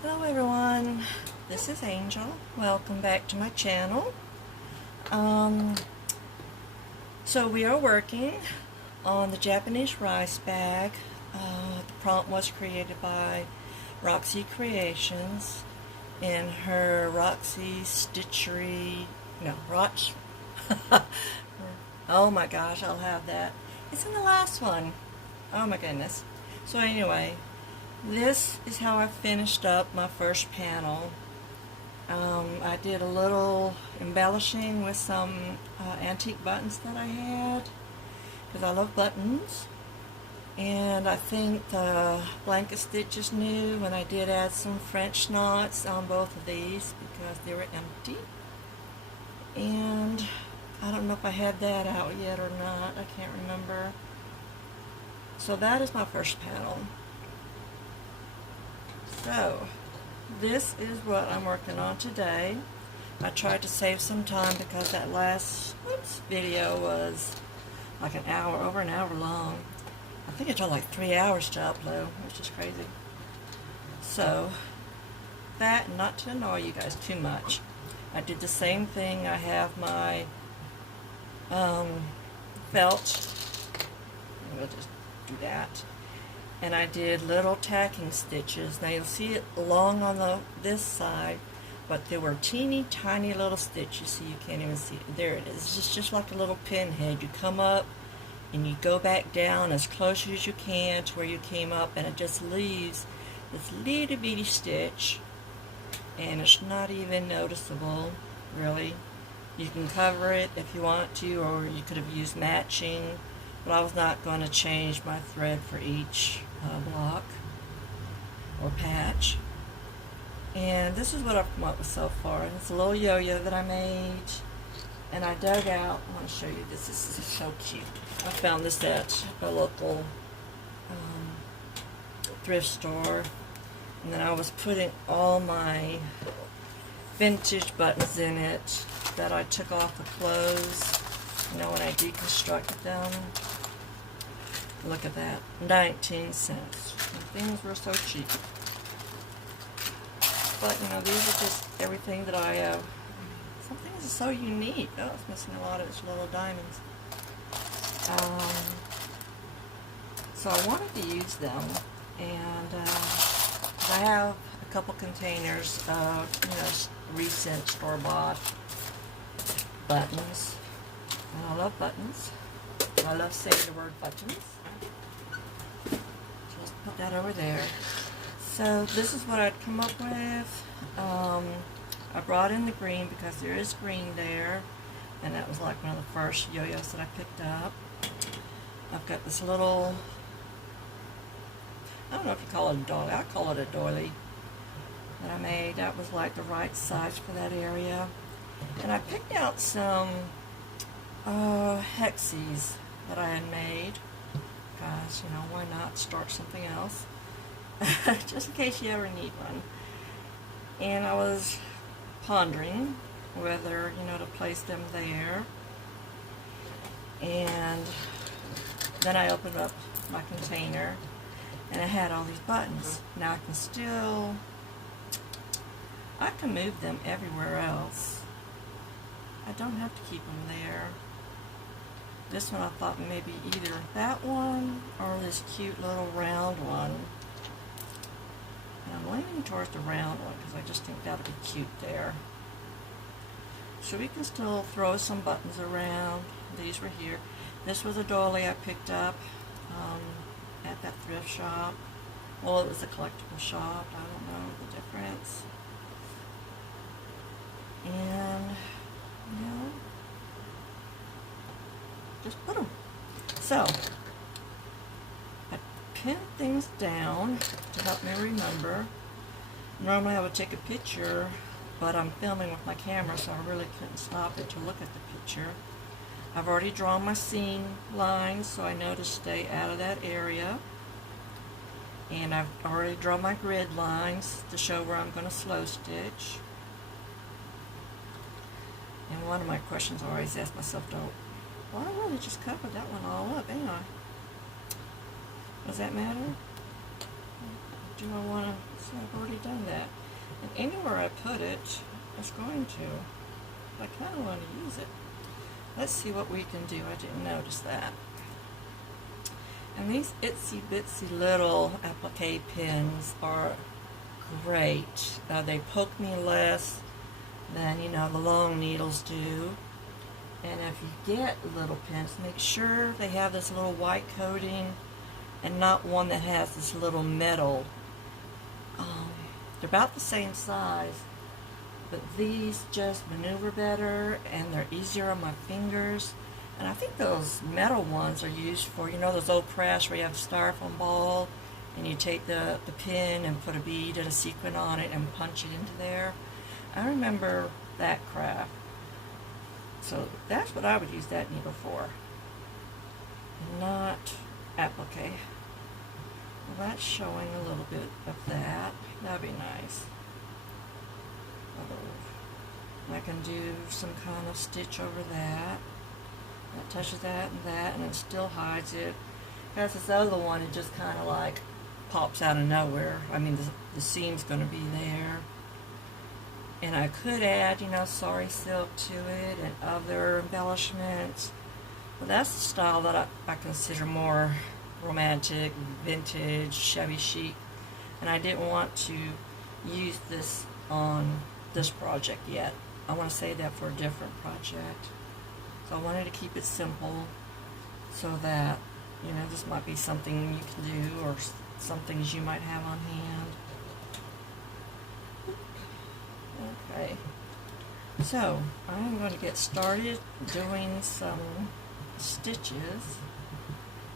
Hello everyone, this is Angel. Welcome back to my channel. So we are working on the Japanese rice bag. The prompt was created by Roxy Creations in her Roxy Stitchery, no, Rox, oh my gosh, I'll have that. It's in the last one. Oh my goodness. So anyway, this is how I finished up my first panel. I did a little embellishing with some antique buttons that I had, because I love buttons. And I think the blanket stitch is new, and I did add some French knots on both of these because they were empty. And I don't know if I had that out yet or not, I can't remember. So that is my first panel. So, this is what I'm working on today. I tried to save some time because that last video was like an hour, over an hour long. I think it took like 3 hours to upload, which is crazy. So, that, not to annoy you guys too much, I did the same thing. I have my felt. We'll just do that. And I did little tacking stitches. Now you'll see it long on this side, but there were teeny tiny little stitches, so you can't even see it. There it is. It's just like a little pinhead. You come up and you go back down as close as you can to where you came up, and it just leaves this little bitty stitch, and it's not even noticeable, really. You can cover it if you want to, or you could have used matching, but I was not going to change my thread for each block or patch. And this is what I've come up with so far. And it's a little yo-yo that I made, and I dug out. I want to show you this. This is so cute. I found this at a local thrift store, and then I was putting all my vintage buttons in it that I took off the clothes, you know, when I deconstructed them. Look at that, 19 cents. And things were so cheap. But, you know, these are just everything that I have. Some things are so unique. Oh, it's missing a lot of its little diamonds. So I wanted to use them, and I have a couple containers of, you know, recent store-bought buttons. And I love buttons. I love saying the word buttons. Just put that over there. So this is what I'd come up with. I brought in the green because there is green there, and that was like one of the first yo-yos that I picked up. I've got this little, I don't know if you call it a doily, I call it a doily, that I made. That was like the right size for that area. And I picked out some hexies that I had made, because, you know, why not start something else? Just in case you ever need one. And I was pondering whether, you know, to place them there. And then I opened up my container, and it had all these buttons. Now I can move them everywhere else. I don't have to keep them there. This one I thought maybe either that one or this cute little round one. And I'm leaning towards the round one because I just think that would be cute there. So we can still throw some buttons around. These were here. This was a doily I picked up at that thrift shop. Well, it was a collectible shop. I don't know the difference. And, you know, just put them. So, I pinned things down to help me remember. Normally I would take a picture, but I'm filming with my camera, so I really couldn't stop it to look at the picture. I've already drawn my seam lines, so I know to stay out of that area. And I've already drawn my grid lines to show where I'm going to slow stitch. And one of my questions I always ask myself, well, I really just covered that one all up, ain't I? Does that matter? Do I want to So I've already done that. And anywhere I put it, it's going to. I kind of want to use it. Let's see what we can do. I didn't notice that. And these itsy bitsy little applique pins are great. They poke me less than, you know, the long needles do. And if you get little pins, make sure they have this little white coating and not one that has this little metal. They're about the same size, but these just maneuver better and they're easier on my fingers. And I think those metal ones are used for, you know, those old crafts where you have a styrofoam ball and you take the pin and put a bead and a sequin on it and punch it into there. I remember that craft. So that's what I would use that needle for, not applique. Well, that's showing a little bit of that. That'd be nice. I can do some kind of stitch over that. That touches that, and it still hides it. Because this other one, it just kind of like pops out of nowhere. I mean, the seam's going to be there. And I could add, you know, sari silk to it and other embellishments. But that's the style that I consider more romantic, vintage, shabby chic. And I didn't want to use this on this project yet. I want to save that for a different project. So I wanted to keep it simple so that, you know, this might be something you can do or some things you might have on hand. Okay, so I'm going to get started doing some stitches,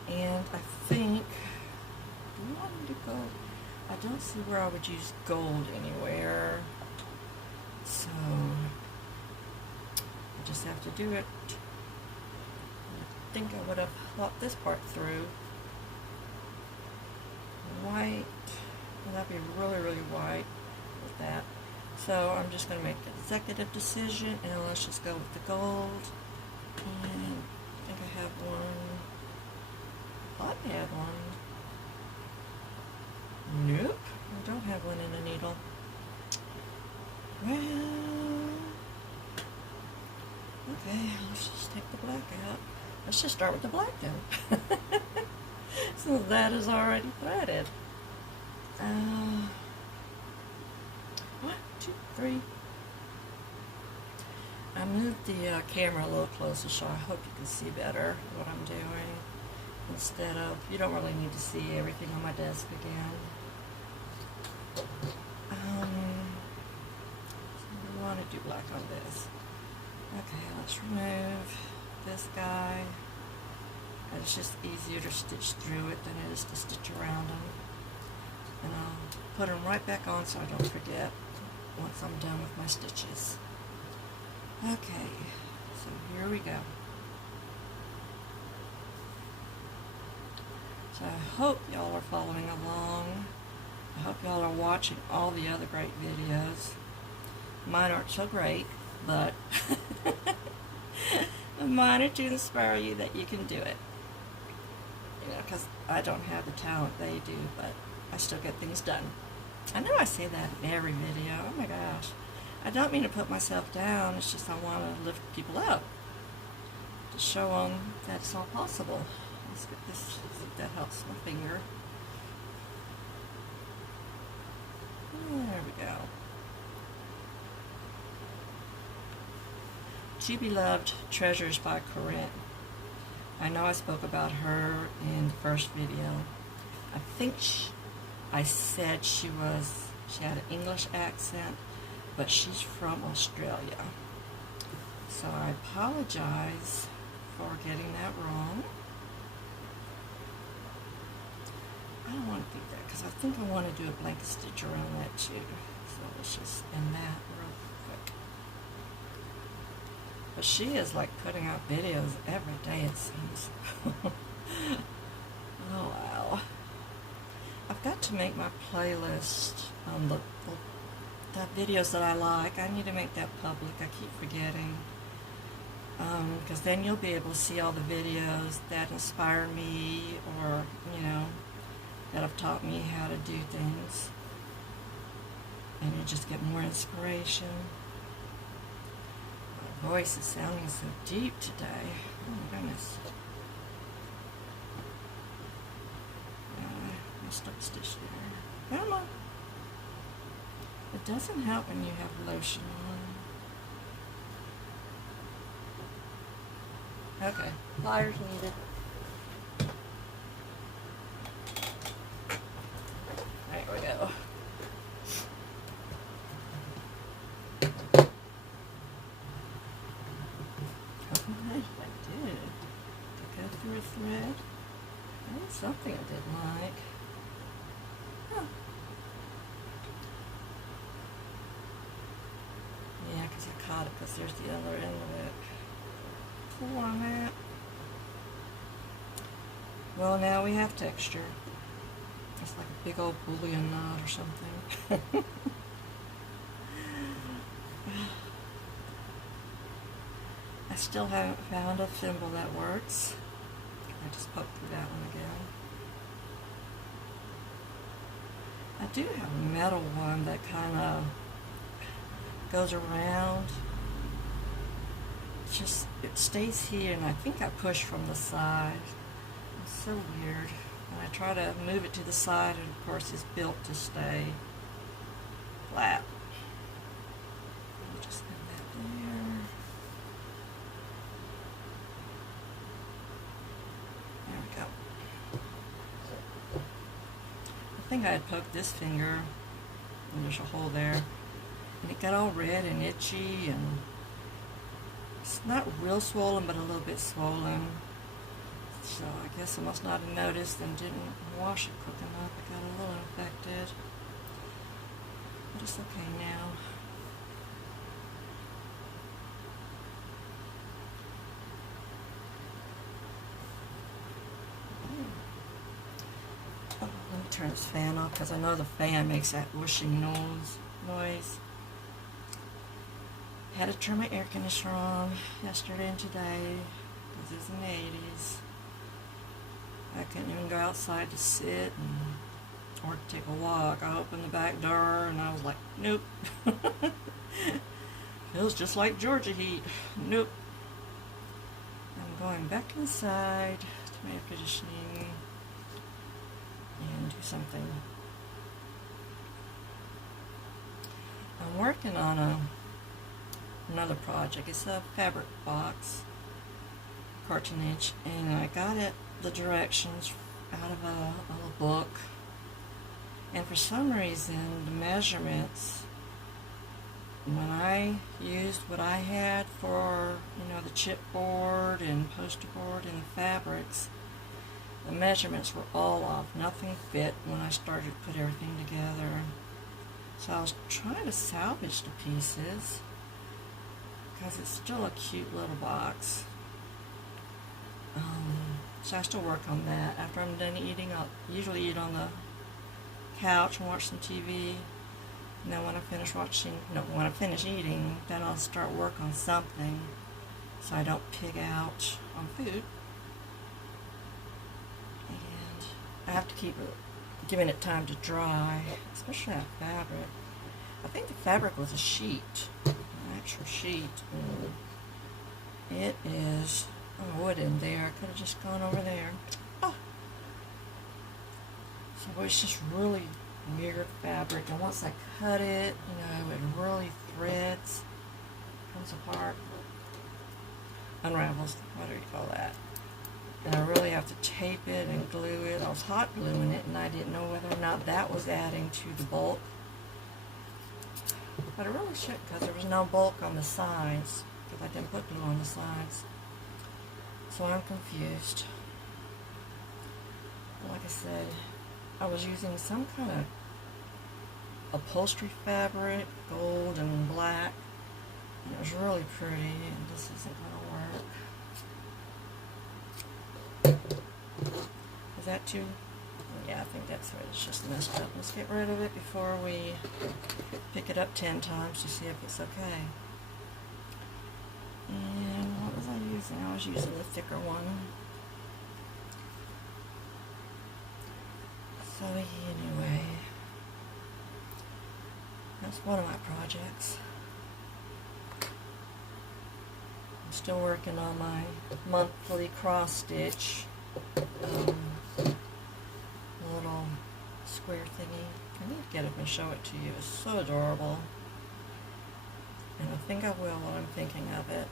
and I think, do you want me to go? I don't see where I would use gold anywhere, so I just have to do it. I think I would have thought this part through. White, well, that'd be really, really white with that. So I'm just going to make an executive decision, and let's just go with the gold. And I think I have one. Thought I had one. Nope, I don't have one in the needle. Well, okay, let's just take the black out. Let's just start with the black then. So that is already threaded. 1, 2, 3. I moved the camera a little closer, so I hope you can see better what I'm doing. Instead of, you don't really need to see everything on my desk again. So we want to do black on this. Okay, let's remove this guy. It's just easier to stitch through it than it is to stitch around them. And I'll put them right back on so I don't forget once I'm done with my stitches. Okay, so here we go. So I hope y'all are following along. I hope y'all are watching all the other great videos. Mine aren't so great, but mine are to inspire you that you can do it. You know, because I don't have the talent they do, but I still get things done. I know I say that in every video. Oh my gosh. I don't mean to put myself down. It's just I want to lift people up. To show them that it's all possible. Let's get this, see if that helps my finger. There we go. To Be Loved Treasures by Corinne. I know I spoke about her in the first video. I think I said she had an English accent, but she's from Australia. So I apologize for getting that wrong. I don't want to do that because I think I want to do a blanket stitch around that too. So let's just end that real quick. But she is like putting out videos every day, it seems. Oh wow. I've got to make my playlist, the videos that I like. I need to make that public. I keep forgetting. Because then you'll be able to see all the videos that inspire me, or, you know, that have taught me how to do things. and you just get more inspiration. My voice is sounding so deep today. Oh my goodness. I messed up a stitch there. Come on. It doesn't help when you have lotion on. Okay, pliers needed. There we go. I did. To go through a thread. That was something I didn't like. Huh. Yeah, because I caught it because there's the other end of it. Pull on that. Well, now we have texture. It's like a big old bullion knot or something. I still haven't found a thimble that works. I just poked through that one again. I do have a metal one that kind of goes around. It stays here, and I think I push from the side. It's so weird. And I try to move it to the side, and of course it's built to stay flat. Just put that there. There we go. I think I had poked this finger, and there's a hole there, and it got all red and itchy, and it's not real swollen, but a little bit swollen. So I guess I must not have noticed and didn't wash it quick enough. It got a little infected. But it's okay now. Oh, let me turn this fan off because I know the fan makes that whooshing noise. Had to turn my air conditioner on yesterday and today because it's in the 80s. I couldn't even go outside to sit or to take a walk. I opened the back door and I was like, nope. Feels just like Georgia heat. Nope. I'm going back inside to my air conditioning and do something. I'm working on another project. It's a fabric box cartonnage, and I got the directions out of a book, and for some reason the measurements, when I used what I had for the chipboard and poster board and the fabrics, the measurements were all off. Nothing fit when I started to put everything together. So I was trying to salvage the pieces because it's still a cute little box. So I still work on that. After I'm done eating, I'll usually eat on the couch and watch some TV. And then when I finish eating, then I'll start work on something so I don't pig out on food. And I have to keep giving it time to dry, especially that fabric. I think the fabric was a sheet, an actual sheet. It is wood in there. I could have just gone over there. Oh. So it's just really weird fabric, and once I cut it, it really threads, comes apart, unravels, what do you call that? And I really have to tape it and glue it. I was hot gluing it, and I didn't know whether or not that was adding to the bulk. But I really should, because there was no bulk on the sides, because I didn't put glue on the sides. So I'm confused. Like I said, I was using some kind of upholstery fabric, gold and black. And it was really pretty, and this isn't going to work. Is that too? Yeah, I think that's where it's just messed up. Let's get rid of it before we pick it up 10 times to see if it's okay. And what was I using? I was using the thicker one. So anyway, That's one of my projects. I'm still working on my monthly cross stitch. Little square thingy. I need to get up and show it to you. It's so adorable. And I think I will while I'm thinking of it.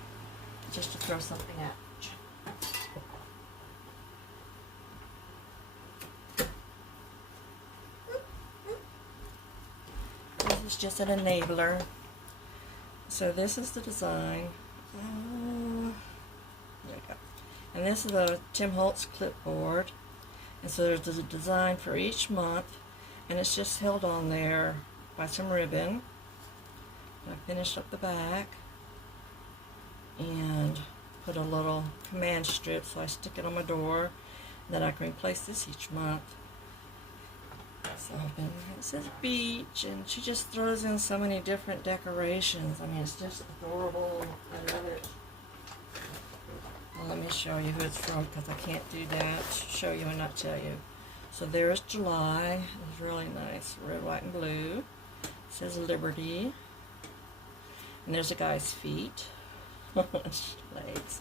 Just to throw something at you. This is just an enabler. So this is the design. There we go. And this is a Tim Holtz clipboard. And so there's a design for each month, and it's just held on there by some ribbon. And I finished up the back and put a little command strip so I stick it on my door, and then I can replace this each month. So it says beach, and she just throws in so many different decorations. I mean, it's just adorable. I love it. Well, let me show you who it's from, because I can't do that, show you and not tell you. So there's July. It's really nice, red, white, and blue. It says Liberty. And there's a guy's feet. Legs.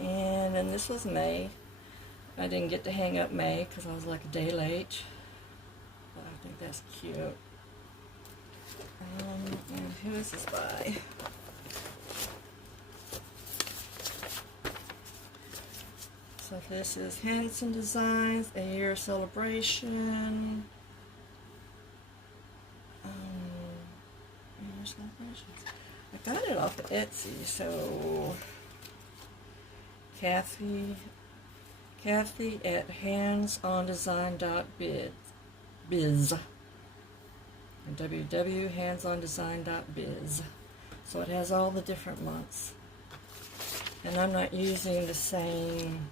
And then this was May. I didn't get to hang up May because I was like a day late. But I think that's cute. And who is this by? So this is Hanson Designs, A Year Celebration. Year Celebrations. I got it off of Etsy, so Kathy at handsondesign.biz. www.handsondesign.biz. So it has all the different months. And I'm not using the same.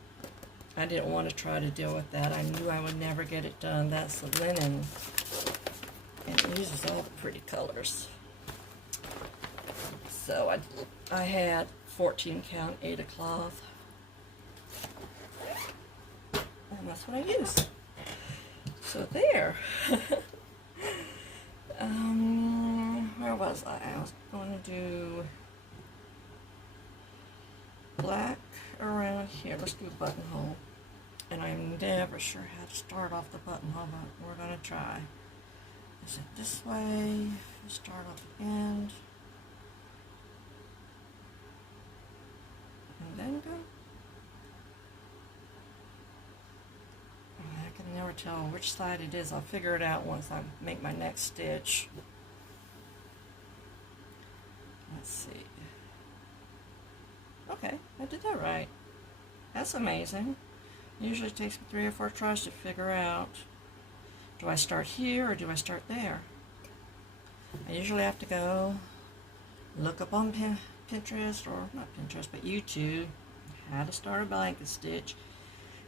I didn't want to try to deal with that. I knew I would never get it done. That's the linen. And it uses all the pretty colors. So I had 14 count 8 of cloth. And that's what I used. So there. Where was I? I was going to do black around here. Let's do a buttonhole. And I'm never sure how to start off the buttonhole, but we're going to try. Is it this way? Start off the end. And then go. I can never tell which side it is. I'll figure it out once I make my next stitch. Let's see. Okay, I did that right. That's amazing. Usually it takes me 3 or 4 tries to figure out, do I start here or do I start there? I usually have to go look up on Pinterest, or not Pinterest, but YouTube, how to start a blanket stitch.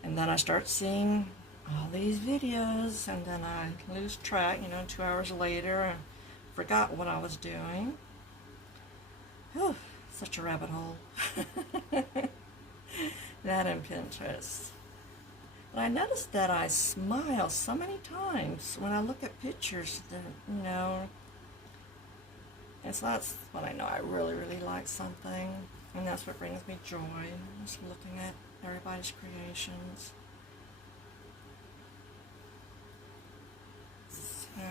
And then I start seeing all these videos, and then I lose track, 2 hours later, and forgot what I was doing. Whew, such a rabbit hole. That and Pinterest. But I noticed that I smile so many times when I look at pictures that, and so that's when I know I really, really like something. And that's what brings me joy, just looking at everybody's creations. So,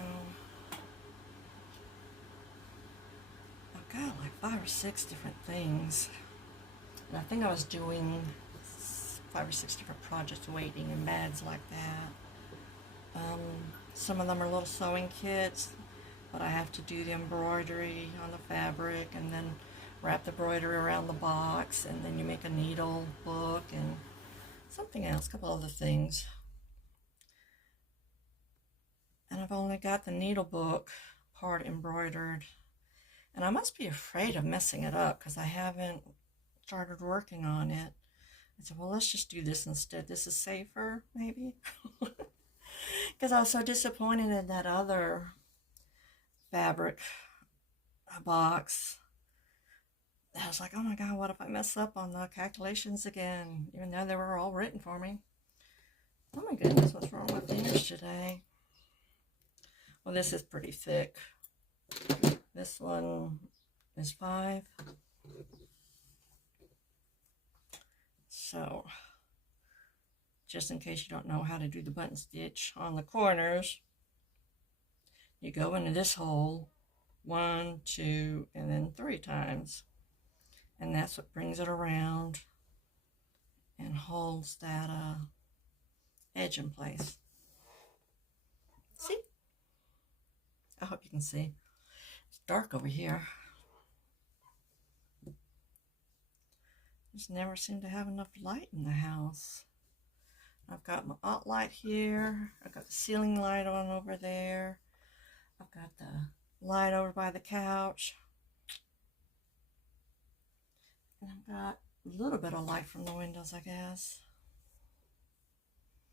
I've got like 5 or 6 different things. And I think I was doing 5 or 6 different projects, waiting and bags like that. Some of them are little sewing kits, but I have to do the embroidery on the fabric and then wrap the embroidery around the box, and then you make a needle book and something else, a couple other things. And I've only got the needle book part embroidered, and I must be afraid of messing it up because I haven't started working on it. I said, well, let's just do this instead. This is safer, maybe. Because I was so disappointed in that other fabric box. I was like, oh my God, what if I mess up on the calculations again? Even though they were all written for me. Oh my goodness, what's wrong with fingers today? Well, this is pretty thick. This one is 5. So, just in case you don't know how to do the button stitch on the corners, you go into this hole 1, 2, and then 3 times. And that's what brings it around and holds that edge in place. See? I hope you can see. It's dark over here. Just never seem to have enough light in the house. I've got my alt light here. I've got the ceiling light on over there. I've got the light over by the couch. And I've got a little bit of light from the windows, I guess.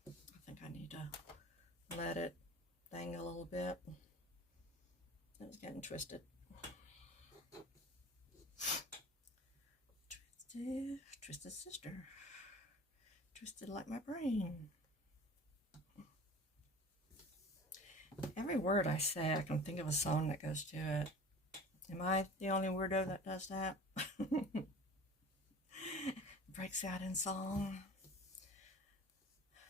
I think I need to let it dangle a little bit. It was getting twisted. Twisted sister. Twisted like my brain. Every word I say, I can think of a song that goes to it. Am I the only weirdo that does that? Breaks out in song.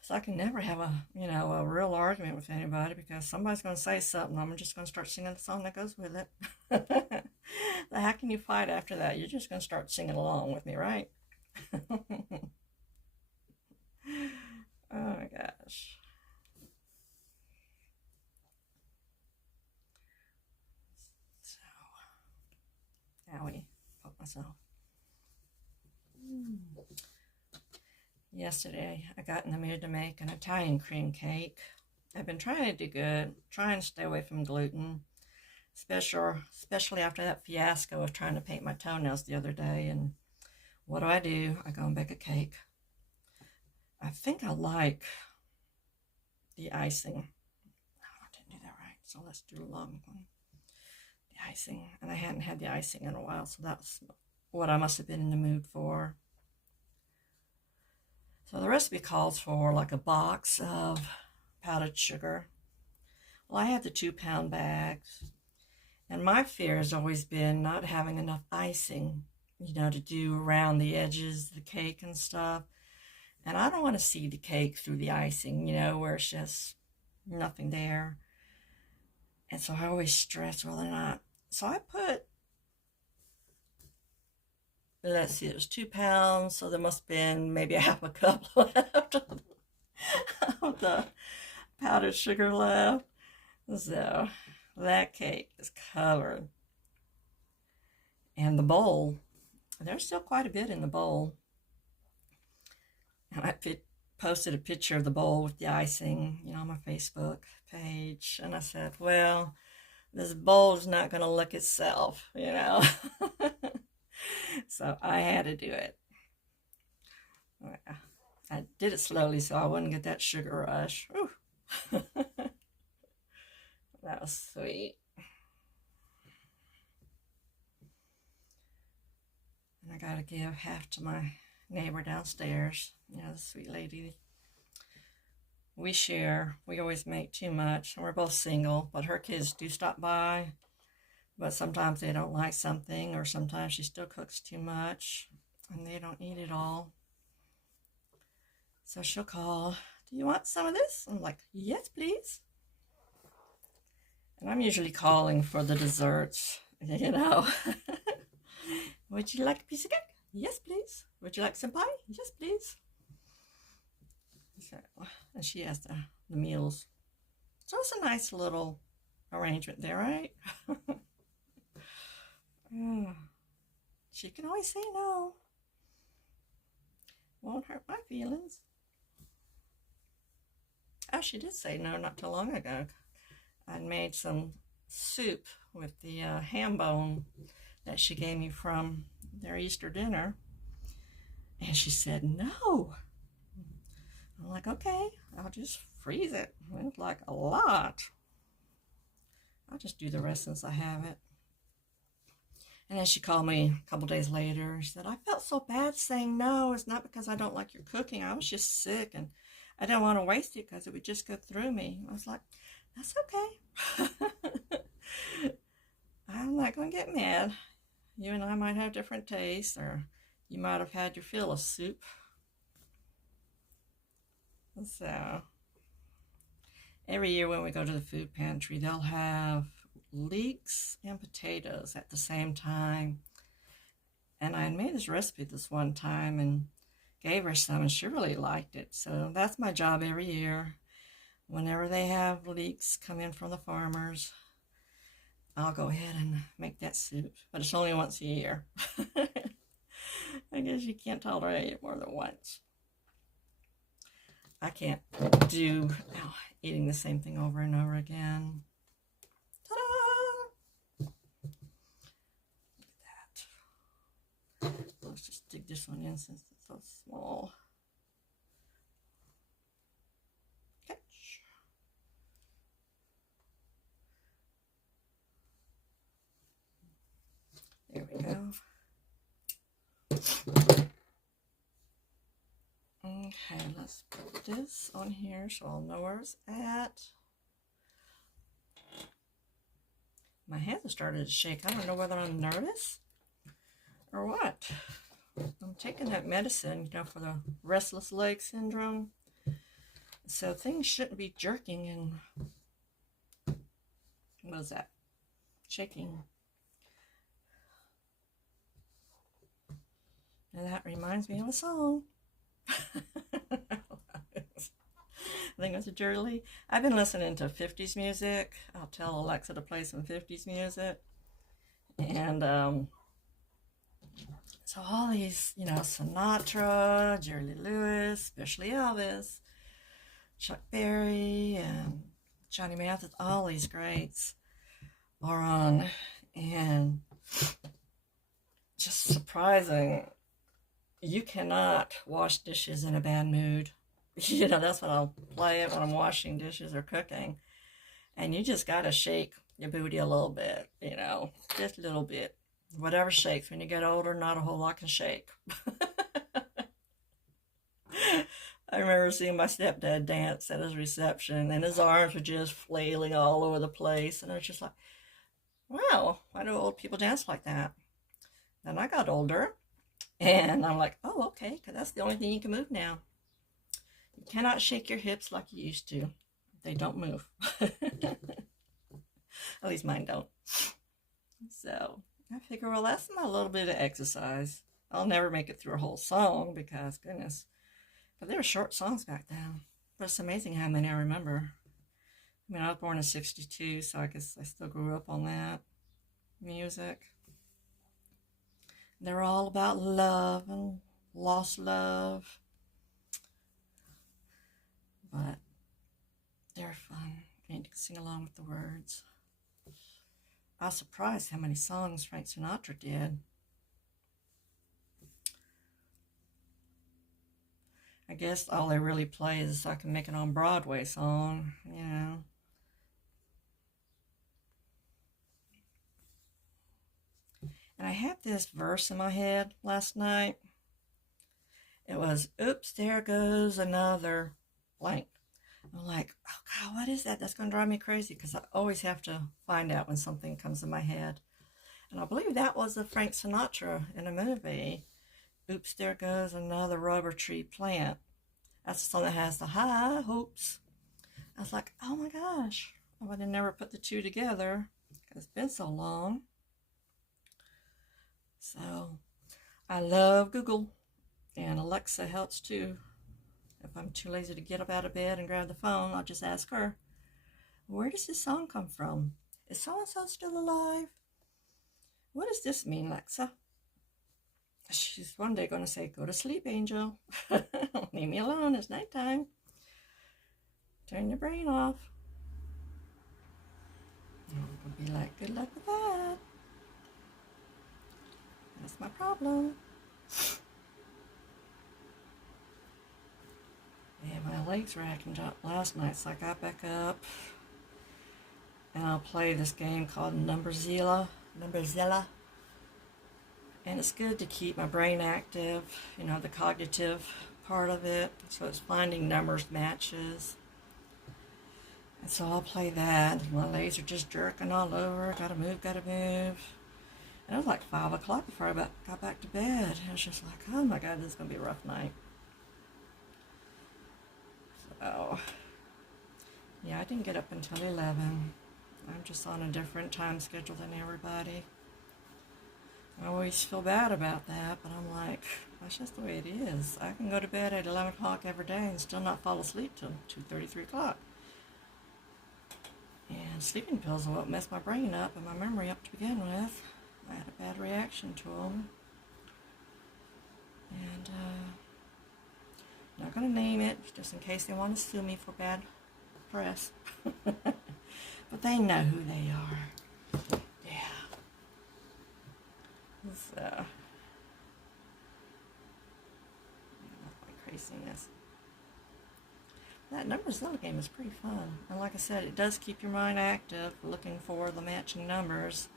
So I can never have a real argument with anybody because somebody's going to say something. I'm just going to start singing the song that goes with it. How can you fight after that? You're just going to start singing along with me, right? Oh my gosh. So, now we poke myself. Yesterday, I got in the mood to make an Italian cream cake. I've been trying to do good, trying to stay away from gluten, especially after that fiasco of trying to paint my toenails the other day. And what do? I go and bake a cake. I think I like the icing. Oh, I didn't do that right, so let's do a long one. The icing, and I hadn't had the icing in a while, so that's what I must have been in the mood for. So the recipe calls for like a box of powdered sugar. Well, I have the 2-pound bags, and my fear has always been not having enough icing, to do around the edges of the cake and stuff. And I don't want to see the cake through the icing, where it's just nothing there. And so I always stress whether or not. So I put, let's see, it was 2 pounds, so there must have been maybe a half a cup left of the powdered sugar left. So that cake is covered. And the bowl, there's still quite a bit in the bowl. And I posted a picture of the bowl with the icing, on my Facebook page. And I said, well, this bowl is not going to look itself, So I had to do it. I did it slowly so I wouldn't get that sugar rush. That was sweet. And I got to give half to my neighbor downstairs, the sweet lady. We share. We always make too much. We're both single, but her kids do stop by. But sometimes they don't like something, or sometimes she still cooks too much, and they don't eat it all. So she'll call, do you want some of this? I'm like, yes, please. And I'm usually calling for the desserts, Would you like a piece of cake? Yes, please. Would you like some pie? Yes, please. So, and she has the meals. So it's a nice little arrangement there, right? She can always say no. Won't hurt my feelings. Oh, she did say no not too long ago. I'd made some soup with the ham bone that she gave me from their Easter dinner. And she said no. I'm like, okay, I'll just freeze it. It's like a lot. I'll just do the rest since I have it. And then she called me a couple days later. She said, I felt so bad saying no. It's not because I don't like your cooking. I was just sick and I didn't want to waste it because it would just go through me. I was like, that's okay. not going to get mad. You and I might have different tastes, or you might have had your fill of soup. So, every year when we go to the food pantry, they'll have leeks and potatoes at the same time. And I made this recipe this one time and gave her some, and she really liked it. So that's my job every year. Whenever they have leeks come in from the farmers, I'll go ahead and make that soup. But it's only once a year. I guess you can't tolerate it more than once. I can't do eating the same thing over and over again. Ta-da! Look at that. Let's just dig this one in since it's so small. Catch. There we go. Okay, let's put this on here so I'll know where it's at. My hands have started to shake. I don't know whether I'm nervous or what. I'm taking that medicine, for the restless leg syndrome. So things shouldn't be jerking and, what is that? Shaking. And that reminds me of a song. I think it was a Jerry Lee. I've been listening to 50s music. I'll tell Alexa to play some 50s music. And so all these, Sinatra, Jerry Lee Lewis, especially Elvis, Chuck Berry, and Johnny Mathis, all these greats are on. And just surprising. You cannot wash dishes in a bad mood. That's when I'll play it when I'm washing dishes or cooking. And you just got to shake your booty a little bit, just a little bit. Whatever shakes. When you get older, not a whole lot can shake. I remember seeing my stepdad dance at his reception, and his arms were just flailing all over the place. And I was just like, wow, why do old people dance like that? Then I got older. And I'm like, oh, okay, because that's the only thing you can move now. You cannot shake your hips like you used to. They don't move. At least mine don't. So I figure, well, that's my little bit of exercise. I'll never make it through a whole song because, goodness. But they were short songs back then. But it's amazing how many I remember. I was born in '62, so I guess I still grew up on that music. They're all about love and lost love. But they're fun. And you can sing along with the words. I was surprised how many songs Frank Sinatra did. I guess all they really play is so I can make it on Broadway song, And I had this verse in my head last night. It was, oops, there goes another blank. I'm like, oh God, what is that? That's going to drive me crazy because I always have to find out when something comes in my head. And I believe that was the Frank Sinatra in a movie. Oops, there goes another rubber tree plant. That's the song that has the high hopes. I was like, oh my gosh. I would have never put the two together because it's been so long. So, I love Google, and Alexa helps too. If I'm too lazy to get up out of bed and grab the phone, I'll just ask her, where does this song come from? Is so-and-so still alive? What does this mean, Alexa? She's one day going to say, go to sleep, Angel. Leave me alone, it's nighttime. Turn your brain off. And I'll be like, good luck with that. That's my problem. Yeah, my legs were acting up last night, so I got back up. And I'll play this game called Numberzilla. And it's good to keep my brain active, the cognitive part of it. So it's finding numbers matches. And so I'll play that. My legs are just jerking all over. Gotta move. And it was like 5 o'clock before I got back to bed. I was just like, oh my God, this is going to be a rough night. So, yeah, I didn't get up until 11. I'm just on a different time schedule than everybody. I always feel bad about that, but I'm like, that's just the way it is. I can go to bed at 11 o'clock every day and still not fall asleep till 2:30, 3 o'clock. And sleeping pills will mess my brain up and my memory up to begin with. I had a bad reaction to them. And, not going to name it, just in case they want to sue me for bad press. But they know who they are. Yeah. So, my craziness. That number zone game is pretty fun. And like I said, it does keep your mind active, looking for the matching numbers.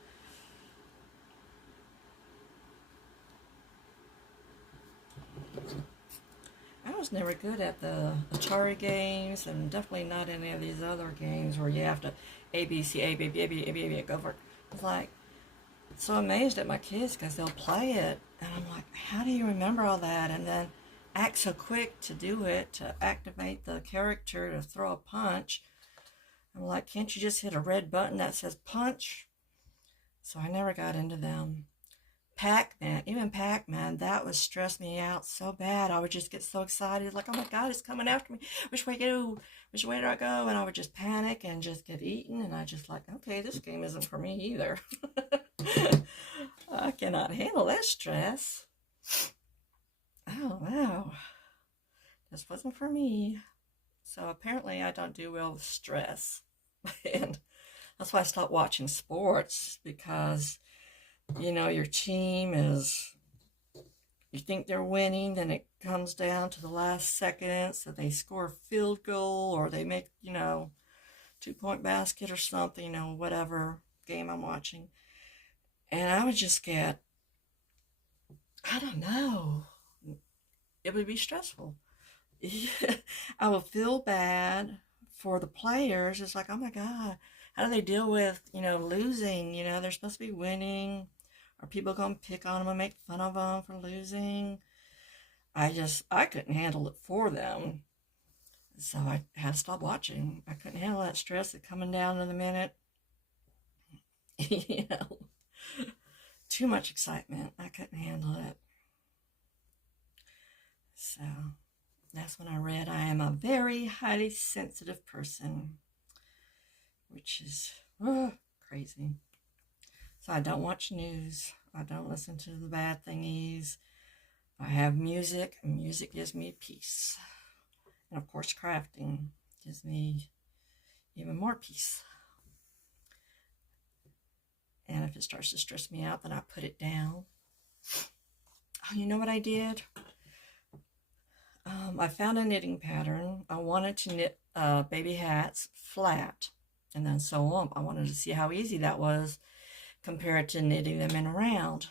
I was never good at the Atari games, and definitely not any of these other games where you have to A, B, C, A, B, B, A, B, A, B, A, B, go for it. It's like, so amazed at my kids because they'll play it, and I'm like, how do you remember all that? And then act so quick to do it, to activate the character to throw a punch. I'm like, can't you just hit a red button that says punch? So I never got into them. Pac-Man, even Pac-Man, that would stress me out so bad. I would just get so excited, like, oh my God, it's coming after me. Which way go? Which way do I go? And I would just panic and just get eaten. And I just like, okay, this game isn't for me either. I cannot handle that stress. Oh, wow. This wasn't for me. So apparently I don't do well with stress. And that's why I stopped watching sports, because you know, your team is, you think they're winning, then it comes down to the last second, so they score a field goal or they make, 2-point basket or something, whatever game I'm watching. And I would just get, I don't know, it would be stressful. I would feel bad for the players. It's like, oh my God, how do they deal with, losing? They're supposed to be winning. Are people going to pick on them and make fun of them for losing? I couldn't handle it for them. So I had to stop watching. I couldn't handle that stress of coming down in a minute. Too much excitement. I couldn't handle it. So that's when I read I am a very highly sensitive person, which is crazy. So I don't watch news. I don't listen to the bad thingies. I have music, and music gives me peace. And of course, crafting gives me even more peace. And if it starts to stress me out, then I put it down. Oh, you know what I did? I found a knitting pattern. I wanted to knit baby hats flat and then sew them. I wanted to see how easy that was compared to knitting them in a round,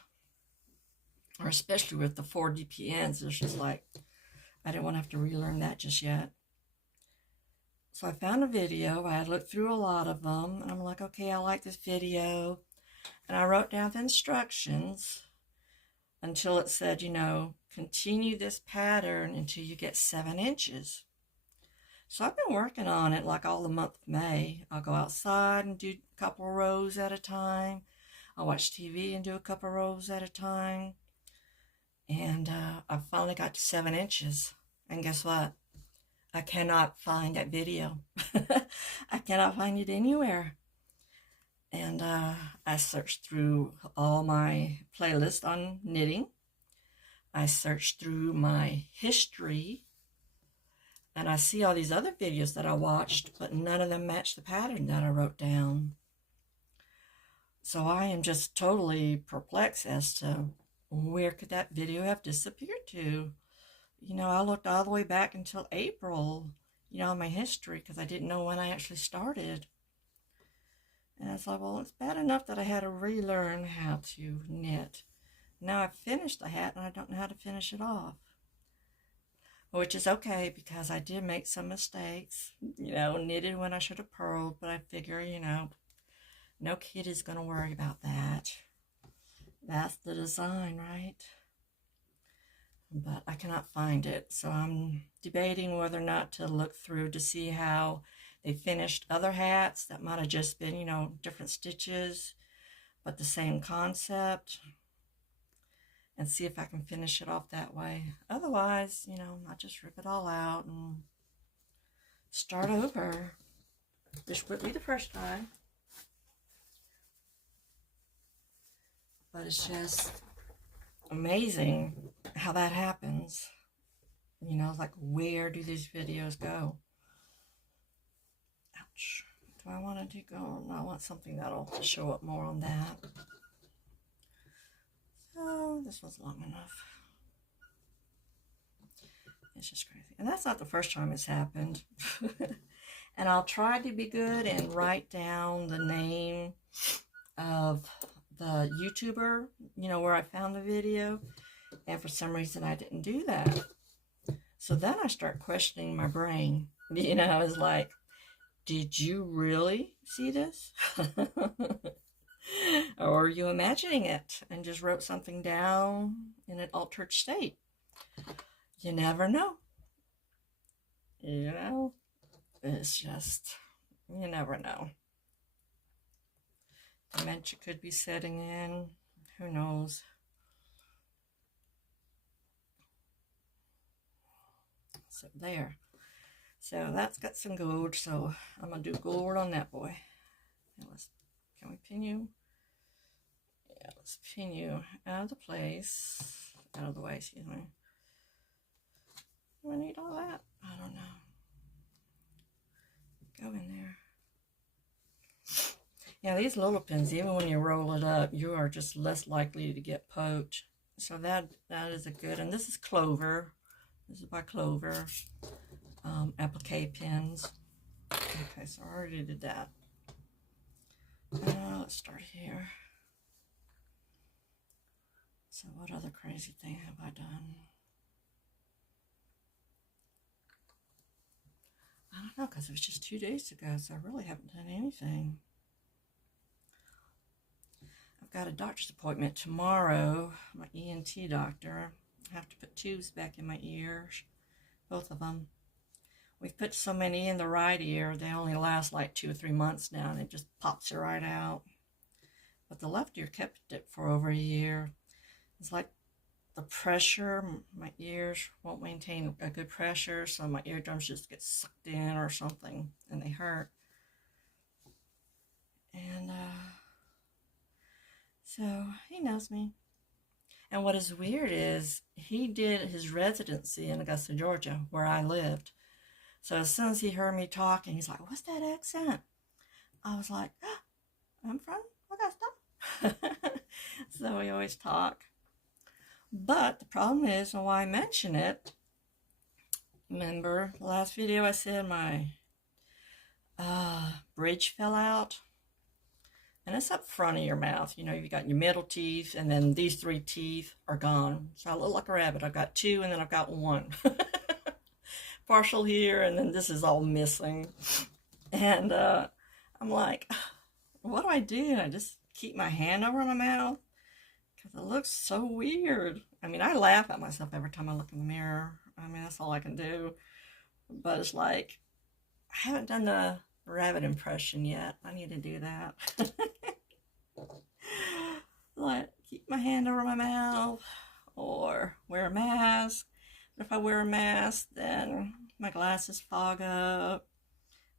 or especially with the 4 DPNs. It's just like, I didn't want to have to relearn that just yet. So I found a video. I had looked through a lot of them, and I'm like, okay, I like this video. And I wrote down the instructions until it said, continue this pattern until you get 7 inches. So I've been working on it like all the month of May. I'll go outside and do a couple rows at a time. I'll watch TV and do a couple rows at a time. And I finally got to 7 inches. And guess what? I cannot find that video. I cannot find it anywhere. And I searched through all my playlists on knitting. I searched through my history. And I see all these other videos that I watched, but none of them match the pattern that I wrote down. So I am just totally perplexed as to where could that video have disappeared to. I looked all the way back until April, in my history, because I didn't know when I actually started. And it's like, well, it's bad enough that I had to relearn how to knit. Now I've finished the hat and I don't know how to finish it off. Which is okay, because I did make some mistakes, knitted when I should have purled, but I figure, no kid is going to worry about that. That's the design, right? But I cannot find it, so I'm debating whether or not to look through to see how they finished other hats that might have just been, you know, different stitches, but the same concept, and see if I can finish it off that way. Otherwise, you know, I just rip it all out and start over. This would be the first time, but it's just amazing how that happens. You know, like, where do these videos go? Ouch. Do I want to do go? No, I want something that'll show up more on that. So this was long enough. It's just crazy. And that's not the first time it's happened. And I'll try to be good and write down the name of the YouTuber, you know, where I found the video. And for some reason I didn't do that. So then I start questioning my brain. You know, I was like, did you really see this? Or are you imagining it and just wrote something down in an altered state? You never know. You know, it's just, you never know. Dementia could be setting in. Who knows? So there. So that's got some gold. So I'm going to do gold on that boy. And can we pin you? Yeah, let's pin you out of the place. Out of the way, excuse me. Do I need all that? I don't know. Go in there. Yeah, these little pins, even when you roll it up, you are just less likely to get poked. So that is a good, and this is Clover. This is by Clover. Applique pins. Okay, so I already did that. Let's start here. So what other crazy thing have I done? I don't know, because it was just 2 days ago, so I really haven't done anything. I've got a doctor's appointment tomorrow, my ENT doctor. I have to put tubes back in my ears, both of them. We've put so many in the right ear, they only last like 2 or 3 months now, and it just pops it right out. But the left ear kept it for over a year. It's like the pressure, my ears won't maintain a good pressure, so my eardrums just get sucked in or something, and they hurt. And so he knows me. And what is weird is he did his residency in Augusta, Georgia, where I lived. So as soon as he heard me talking, he's like, "What's that accent?" I was like, "Oh, I'm from Augusta." So we always talk. But the problem is, and why I mention it, remember the last video I said my bridge fell out? And it's up front of your mouth. You know, you've got your middle teeth, and then these 3 teeth are gone. So I look like a rabbit. I've got 2, and then I've got 1. Partial here, and then this is all missing. And I'm like, what do I do? And I just keep my hand over my mouth because it looks so weird. I mean, I laugh at myself every time I look in the mirror. I mean, that's all I can do. But it's like, I haven't done the rabbit impression yet. I need to do that. Like, keep my hand over my mouth or wear a mask. But if I wear a mask, then my glasses fog up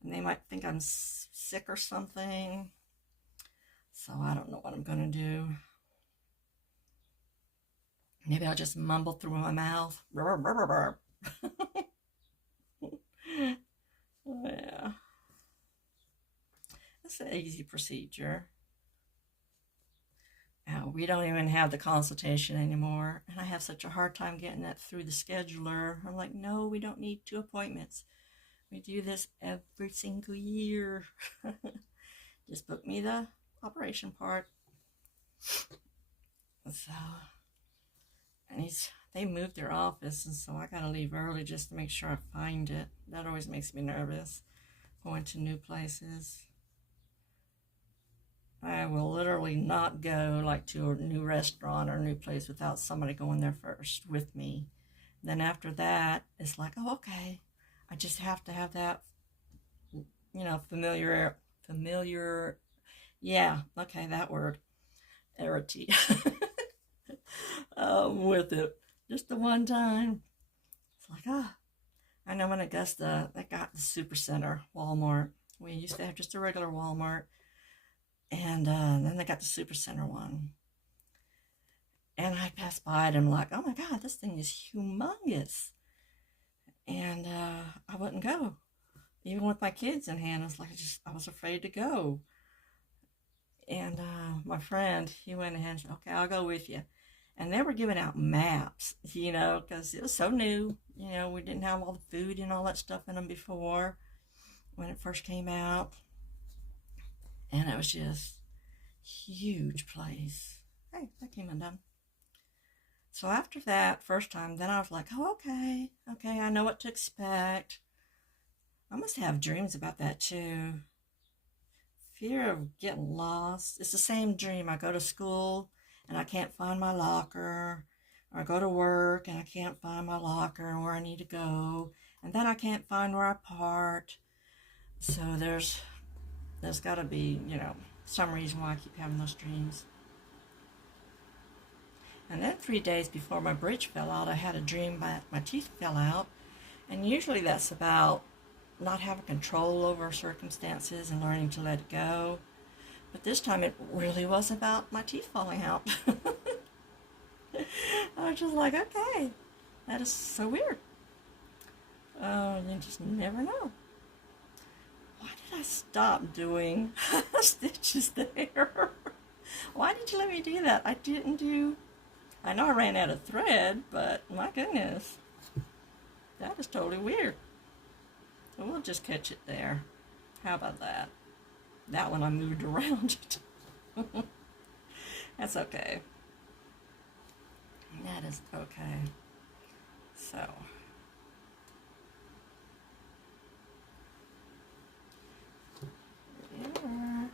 and they might think I'm sick or something. So I don't know what I'm going to do. Maybe I'll just mumble through my mouth. Yeah. It's an easy procedure. Now, we don't even have the consultation anymore, and I have such a hard time getting that through the scheduler. I'm like, no, we don't need 2 appointments. We do this every single year. Just book me the operation part. So, and they moved their office, and so I gotta leave early just to make sure I find it. That always makes me nervous, going to new places. I will literally not go like to a new restaurant or a new place without somebody going there first with me. Then after that, it's like, oh, okay. I just have to have that, familiar, yeah, okay, that word, arity, with it. Just the one time. It's like, I know in Augusta, they got the Supercenter, Walmart. We used to have just a regular Walmart. And then they got the Supercenter one. And I passed by it and I'm like, oh my God, this thing is humongous. And I wouldn't go. Even with my kids in hand, I was afraid to go. And my friend, he went ahead and said, okay, I'll go with you. And they were giving out maps, because it was so new. We didn't have all the food and all that stuff in them before when it first came out. And it was just huge place. Hey, that came undone. So after that first time, then I was like, oh, okay, I know what to expect. I must have dreams about that too. Fear of getting lost. It's the same dream. I go to school and I can't find my locker, or I go to work and I can't find my locker and where I need to go, and then I can't find where I parked. So there's got to be, some reason why I keep having those dreams. And then 3 days before my bridge fell out, I had a dream that my teeth fell out. And usually that's about not having control over circumstances and learning to let it go. But this time it really was about my teeth falling out. I was just like, okay, that is so weird. You just never know. Why did I stop doing stitches there? Why did you let me do that? I know I ran out of thread, but my goodness, that is totally weird. So we'll just catch it there. How about that? That one I moved around it. That's okay. That is okay. So. Yeah.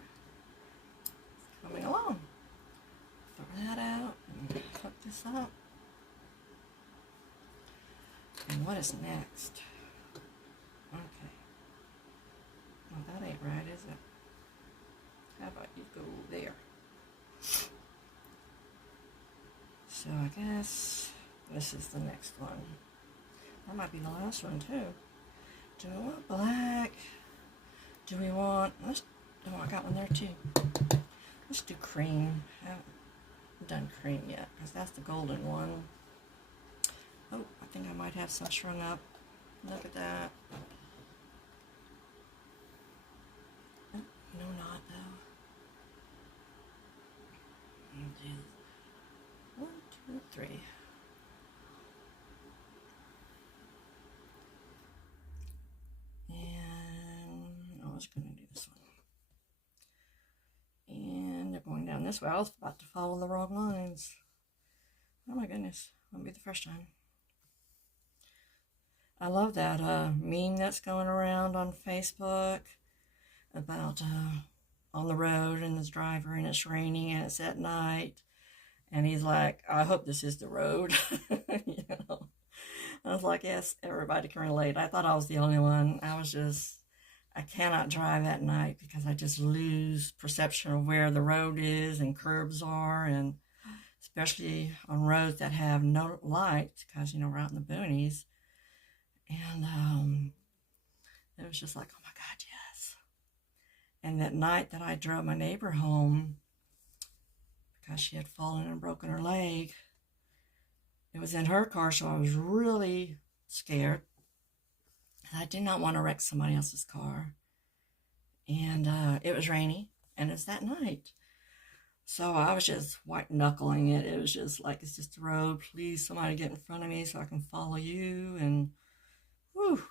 It's coming along. Throw that out and hook this up. And what is next? Okay. Well, that ain't right, is it? How about you go there? So I guess this is the next one. That might be the last one too. Do we want black? Do we want, oh, I got one there too. Let's do cream. I haven't done cream yet because that's the golden one. Oh, I think I might have some shrunk up. Look at that. Oh, no, not though. Do 1, 2, 3. And I was going to do this one. And they're going down this way. I was about to follow the wrong lines. Oh my goodness. Won't be the first time. I love that meme that's going around on Facebook about on the road and this driver and it's raining and it's at night. And he's like, I hope this is the road. I was like, yes, everybody can relate. I thought I was the only one. I cannot drive at night because I just lose perception of where the road is and curbs are, and especially on roads that have no lights because, we're out in the boonies. And it was just like, oh my God, yes. And that night that I drove my neighbor home because she had fallen and broken her leg, it was in her car, so I was really scared. I did not want to wreck somebody else's car. And it was rainy, and it's that night. So I was just white knuckling it. It was just like, it's just the road. Please, somebody get in front of me so I can follow you. And whew,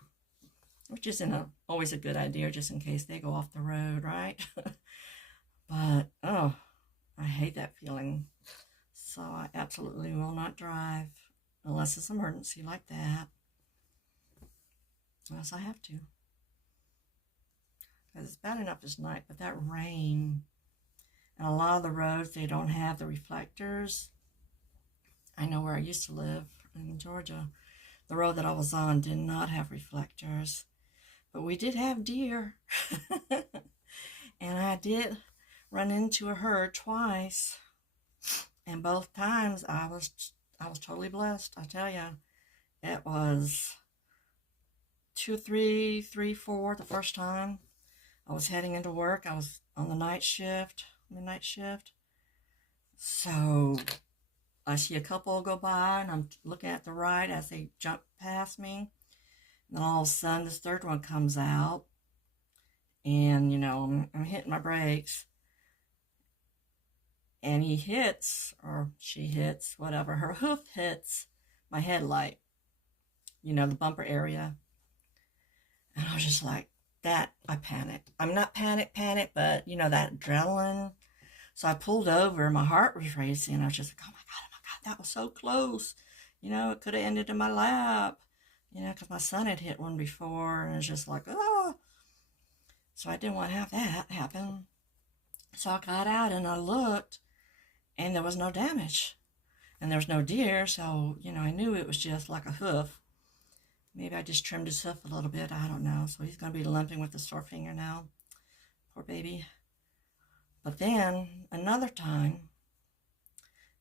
which isn't always a good idea, just in case they go off the road, right? But, oh, I hate that feeling. So I absolutely will not drive unless it's an emergency like that. Unless I have to. Because it's bad enough this night, but that rain, And a lot of the roads, they don't have the reflectors. I know where I used to live in Georgia, the road that I was on did not have reflectors, but we did have deer. And I did run into a herd twice, and both times I was totally blessed. I tell you, it was 2, 3, 3, 4 the first time. I was heading into work. I was on the night shift, midnight shift. So I see a couple go by, and I'm looking at the right as they jump past me. And then all of a sudden, this third one comes out, and I'm hitting my brakes, and he hits, or she hits, whatever, her hoof hits my headlight, the bumper area. And I was just like, that, I panicked. I'm not panic, but that adrenaline. So I pulled over, my heart was racing. I was just like, oh my God, that was so close. It could have ended in my lap, because my son had hit one before, and it's just like, oh. So I didn't want to have that happen. So I got out and I looked, and there was no damage. And there was no deer, so, I knew it was just like a hoof. Maybe I just trimmed his hoof a little bit, I don't know. So he's going to be limping with a sore finger now. Poor baby. But then, another time,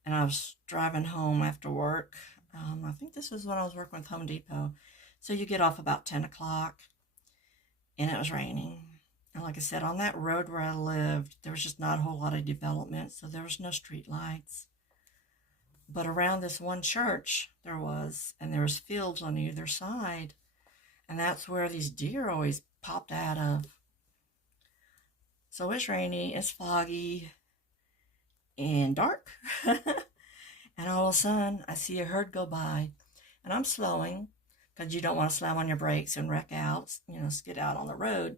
and I was driving home after work. I think this was when I was working with Home Depot. So you get off about 10 o'clock, and it was raining. And like I said, on that road where I lived, there was just not a whole lot of development, so there was no street lights. But around this one church, there was, and there was fields on either side. And that's where these deer always popped out of. So it's rainy, it's foggy, and dark. And all of a sudden, I see a herd go by, and I'm slowing, because you don't want to slam on your brakes and wreck out, skid out on the road.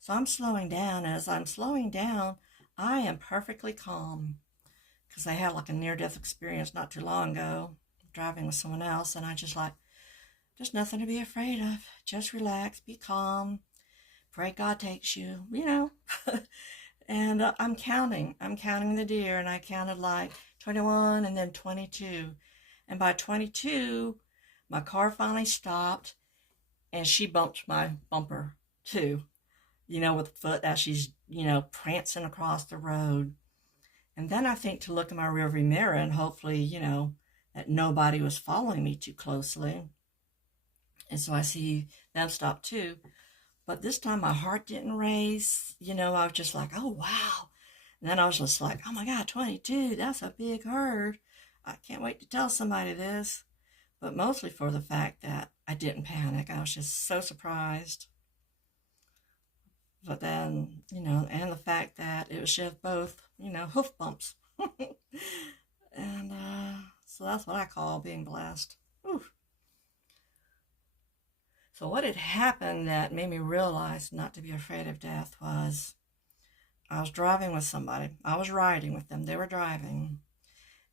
So I'm slowing down. As I'm slowing down, I am perfectly calm, because I had like a near-death experience not too long ago, driving with someone else, and I just like, there's nothing to be afraid of. Just relax, be calm, pray God takes you, And I'm counting the deer, and I counted like 21 and then 22. And by 22, my car finally stopped, and she bumped my bumper too, with the foot as she's, prancing across the road. And then I think to look in my rearview mirror and hopefully, that nobody was following me too closely. And so I see them stop too. But this time my heart didn't race. I was just like, oh, wow. And then I was just like, oh my God, 22, that's a big herd. I can't wait to tell somebody this. But mostly for the fact that I didn't panic. I was just so surprised. But then, and the fact that it was just both, hoof bumps. And so that's what I call being blessed. Oof. So what had happened that made me realize not to be afraid of death was I was driving with somebody. I was riding with them. They were driving.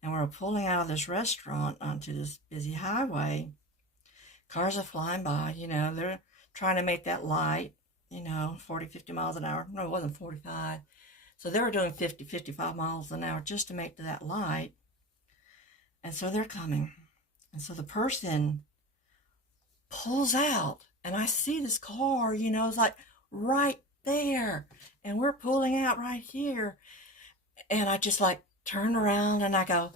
And we were pulling out of this restaurant onto this busy highway. Cars are flying by, they're trying to make that light, 40, 50 miles an hour. No, it wasn't 45. So they were doing 50, 55 miles an hour just to make to that light. And so they're coming. And so the person pulls out, and I see this car, it's like right there, and we're pulling out right here, and I just like turn around and I go,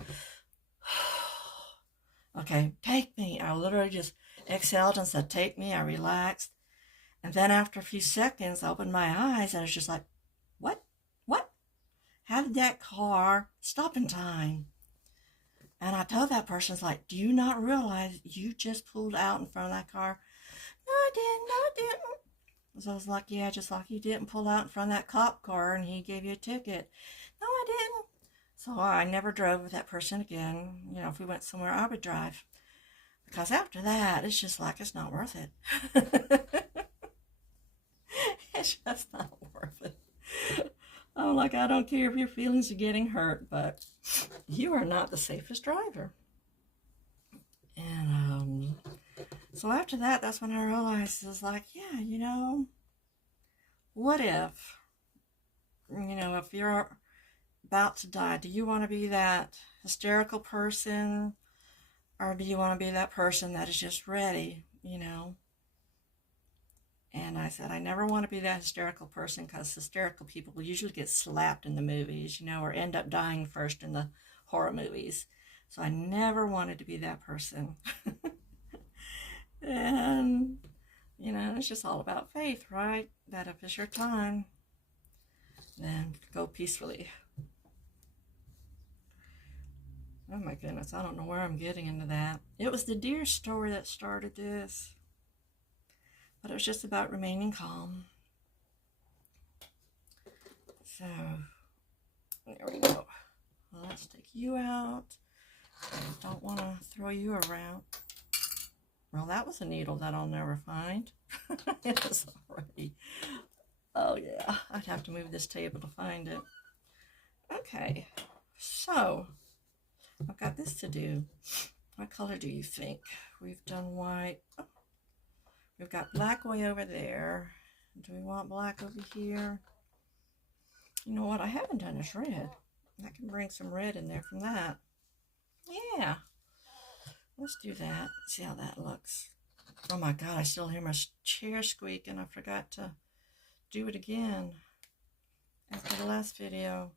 okay, take me. I literally just exhaled and said, take me. I relaxed, and then after a few seconds I opened my eyes, and it's just like, what how did that car stop in time? And I told that person, it's like, do you not realize you just pulled out in front of that car? No, I didn't. So I was like, yeah, just like you didn't pull out in front of that cop car and he gave you a ticket. No, I didn't. So I never drove with that person again. If we went somewhere, I would drive. Because after that, it's just like, it's not worth it. It's just not worth it. I'm like, I don't care if your feelings are getting hurt, but you are not the safest driver. And so after that, that's when I realized, it's like, yeah, what if, if you're about to die, do you want to be that hysterical person, or do you want to be that person that is just ready, you know? And I said, I never want to be that hysterical person, because hysterical people will usually get slapped in the movies, you know, or end up dying first in the horror movies. So I never wanted to be that person. And, you know, it's just all about faith, right? That if it's your time, then go peacefully. Oh my goodness, I don't know where I'm getting into that. It was the deer story that started this. But it was just about remaining calm. So, there we go. Well, let's take you out. I don't want to throw you around. Well, that was a needle that I'll never find. It was already... Oh, yeah. I'd have to move this table to find it. Okay. So, I've got this to do. What color do you think? We've done white. Oh, we've got black way over there. Do we want black over here? You know what? I haven't done is red. I can bring some red in there from that. Yeah. Let's do that. See how that looks. Oh my God, I still hear my chair squeak, and I forgot to do it again after the last video.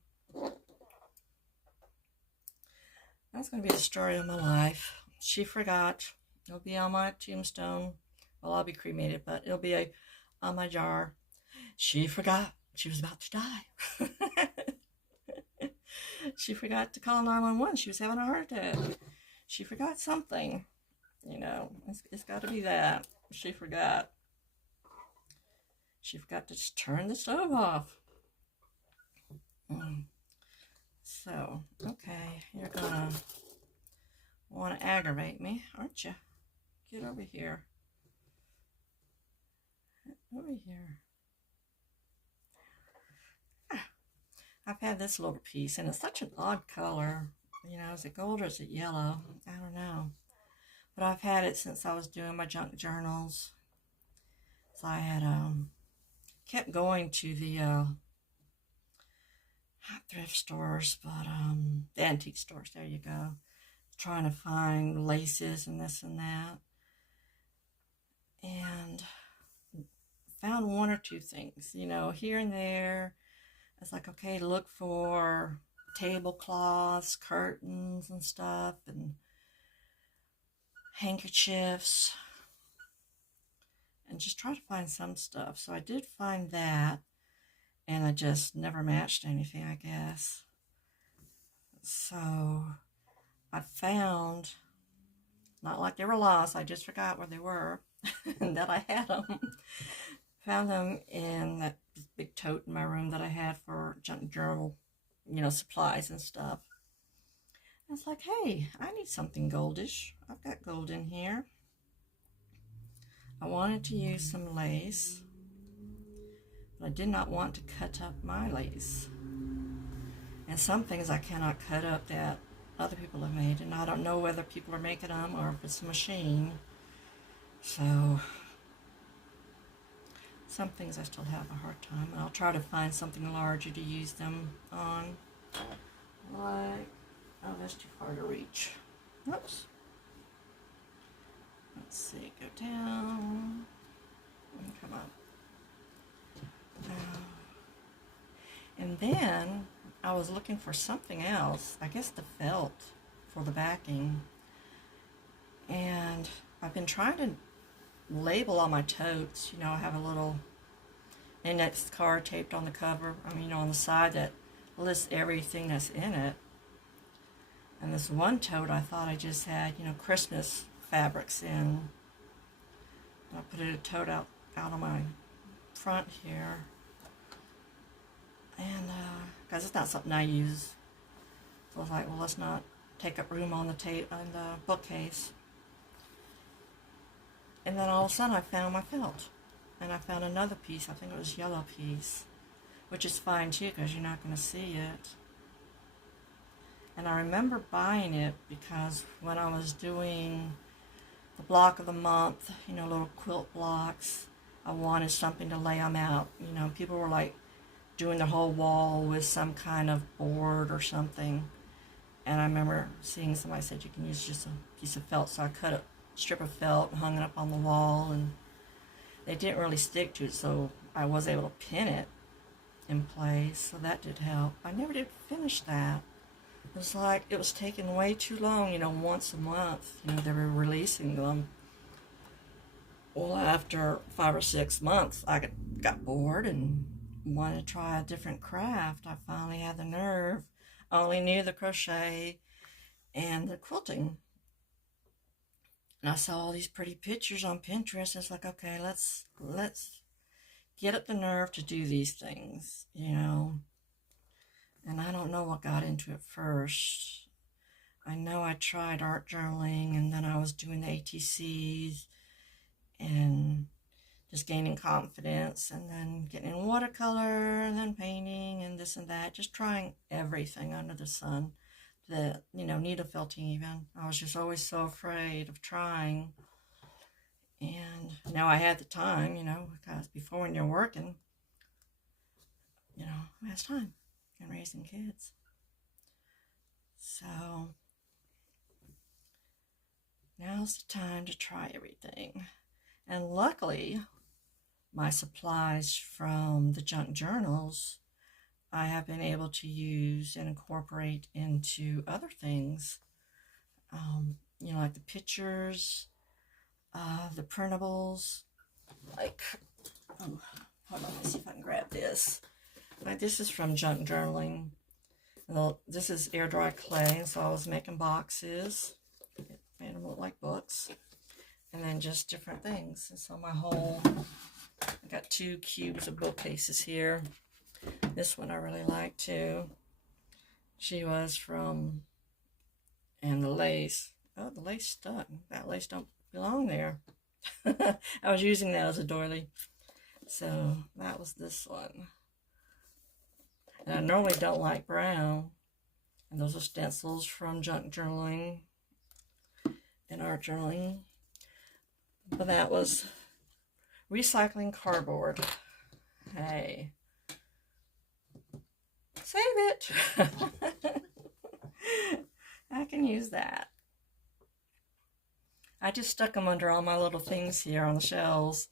That's going to be the story of my life. She forgot. It'll be on my tombstone. Well, I'll be cremated, but it'll be on my jar. She forgot she was about to die. She forgot to call 911. She was having a heart attack. She forgot something. You know, it's got to be that. She forgot. She forgot to just turn the stove off. So, okay, you're gonna want to aggravate me, aren't you? Get over here. Over here. I've had this little piece, and it's such an odd color. You know, is it gold or is it yellow? I don't know. But I've had it since I was doing my junk journals. So I had kept going to the not thrift stores, but the antique stores. There you go. Trying to find laces and this and that, and found one or two things. You know, here and there. It's like, okay, look for tablecloths, curtains and stuff, and handkerchiefs, and just try to find some stuff. So I did find that, and I just never matched anything, I guess. So I found, not like they were lost, I just forgot where they were, and that I had them. Found them in that big tote in my room that I had for junk journal, you know, supplies and stuff. I was like, hey, I need something goldish. I've got gold in here. I wanted to use some lace, but I did not want to cut up my lace. And some things I cannot cut up that other people have made, and I don't know whether people are making them or if it's a machine. So some things I still have a hard time. I'll try to find something larger to use them on. Like, oh, that's too far to reach. Oops. Let's see, go down and come up. And then I was looking for something else, I guess the felt for the backing. And I've been trying to label all my totes. You know, I have a little index card taped on the cover, you know, on the side that lists everything that's in it. And this one tote I thought I just had, you know, Christmas fabrics in. And I put a tote out on my front here. And, because it's not something I use. So I was like, well, let's not take up room on the bookcase. And then all of a sudden I found my felt. And I found another piece, I think it was yellow piece, which is fine too because you're not going to see it. And I remember buying it because when I was doing the block of the month, you know, little quilt blocks, I wanted something to lay them out. You know, people were like doing the whole wall with some kind of board or something. And I remember seeing somebody said you can use just a piece of felt, so I cut a strip of felt and hung it up on the wall, and they didn't really stick to it, so I was able to pin it in place, so that did help. I never did finish that. It was like it was taking way too long, once a month, they were releasing them. Well, after 5 or 6 months, I got bored and wanted to try a different craft. I finally had the nerve. I only knew the crochet and the quilting. And I saw all these pretty pictures on Pinterest. It's like, okay, let's get up the nerve to do these things, And I don't know what got into it first. I know I tried art journaling, and then I was doing the ATCs and just gaining confidence, and then getting in watercolor, and then painting, and this and that, just trying everything under the sun. The needle felting even. I was just always so afraid of trying. And now I had the time, because before, when you're working, who has time and raising kids? So now's the time to try everything. And luckily, my supplies from the junk journals, I have been able to use and incorporate into other things. Like the pictures, the printables. Like, hold on, let's see if I can grab this. Like, this is from junk journaling. Well, this is air dry clay, so I was making boxes. Made them look like books. And then just different things. And so I got 2 cubes of bookcases here. This one I really like too. She was from, and the lace. Oh, the lace stuck. That lace don't belong there. I was using that as a doily. So that was this one. And I normally don't like brown. And those are stencils from junk journaling and art journaling. But that was recycling cardboard. Hey. Save it. I can use that. I just stuck them under all my little things here on the shelves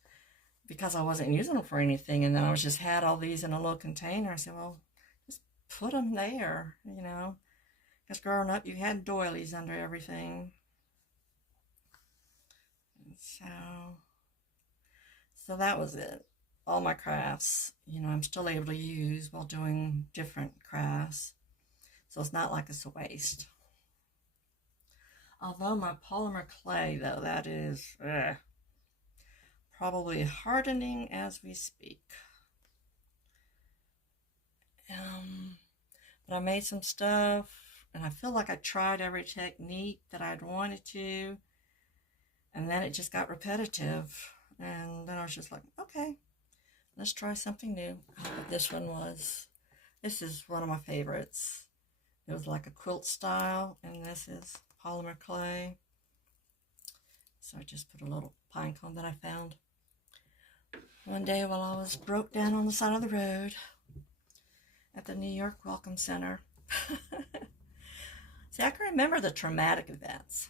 because I wasn't using them for anything. And then I just had all these in a little container. I said, well, just put them there, Because growing up, you had doilies under everything. And so that was it. All my crafts, I'm still able to use while doing different crafts. So it's not like it's a waste. Although my polymer clay, though, that is probably hardening as we speak. But I made some stuff, and I feel like I tried every technique that I'd wanted to, and then it just got repetitive. And then I was just like, okay, let's try something new. This is one of my favorites. It was like a quilt style, and this is polymer clay. So I just put a little pine cone that I found one day while I was broke down on the side of the road at the New York Welcome Center. See, I can remember the traumatic events.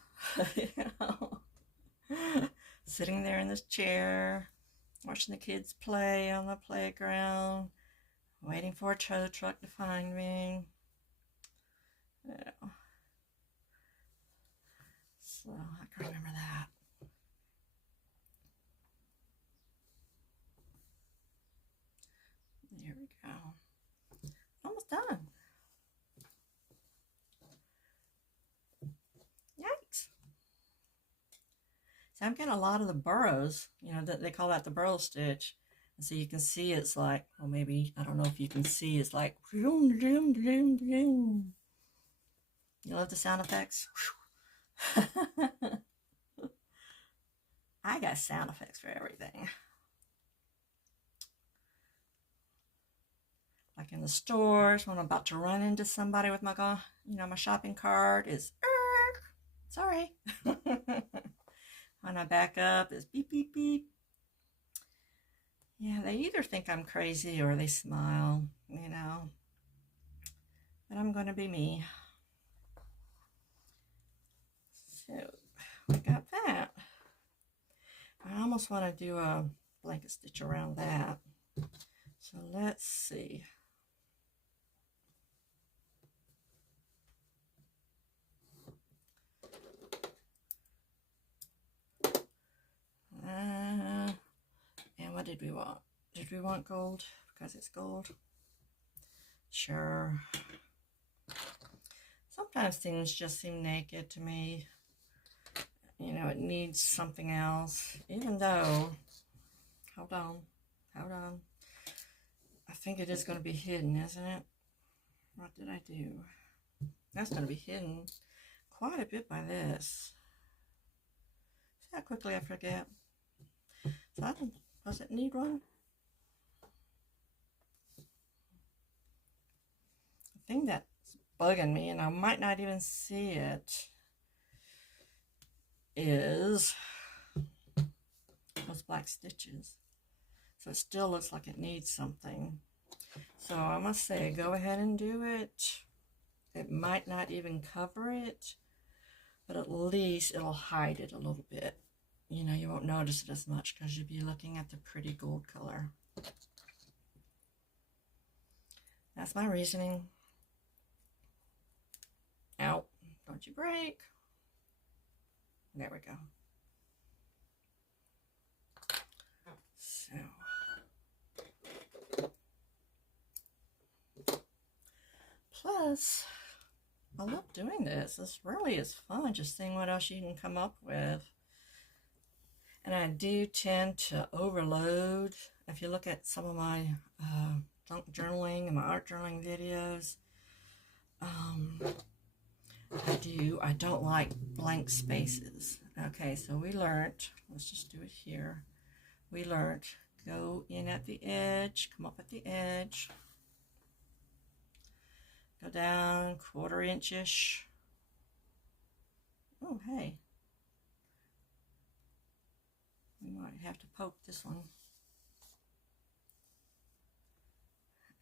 Sitting there in this chair, watching the kids play on the playground, waiting for a tow truck to find me. So I can remember that. There we go. Almost done. Yikes. So I'm getting a lot of the burrows, they call that the burrow stitch. And so you can see it's like, well, maybe, I don't know if you can see, it's like, vroom, vroom, vroom, vroom. You love the sound effects? I got sound effects for everything. Like in the stores, when I'm about to run into somebody with my, my shopping cart is, sorry. When I back up, it's beep, beep, beep. Yeah, they either think I'm crazy or they smile, you know. But I'm going to be me. So I got that. I almost want to do a blanket stitch around that. So let's see. And what did we want? Did we want gold? Because it's gold. Sure. Sometimes things just seem naked to me. You know, it needs something else. Even though, hold on. I think it is going to be hidden, isn't it? What did I do? That's going to be hidden quite a bit by this. See how quickly I forget? So I don't, does it need one? The thing that's bugging me, and I might not even see it, is those black stitches. So it still looks like it needs something. So I must say, go ahead and do it. It might not even cover it, but at least it'll hide it a little bit. You know, you won't notice it as much because you'll be looking at the pretty gold color. That's my reasoning. Ow, don't you break. There we go. So, plus, I love doing this. This really is fun, just seeing what else you can come up with. And I do tend to overload. If you look at some of my junk journaling and my art journaling videos, I don't like blank spaces. Okay, so we learned, let's just do it here. We learned, go in at the edge, come up at the edge, go down 1/4 inch-ish. Oh, hey. We might have to poke this one.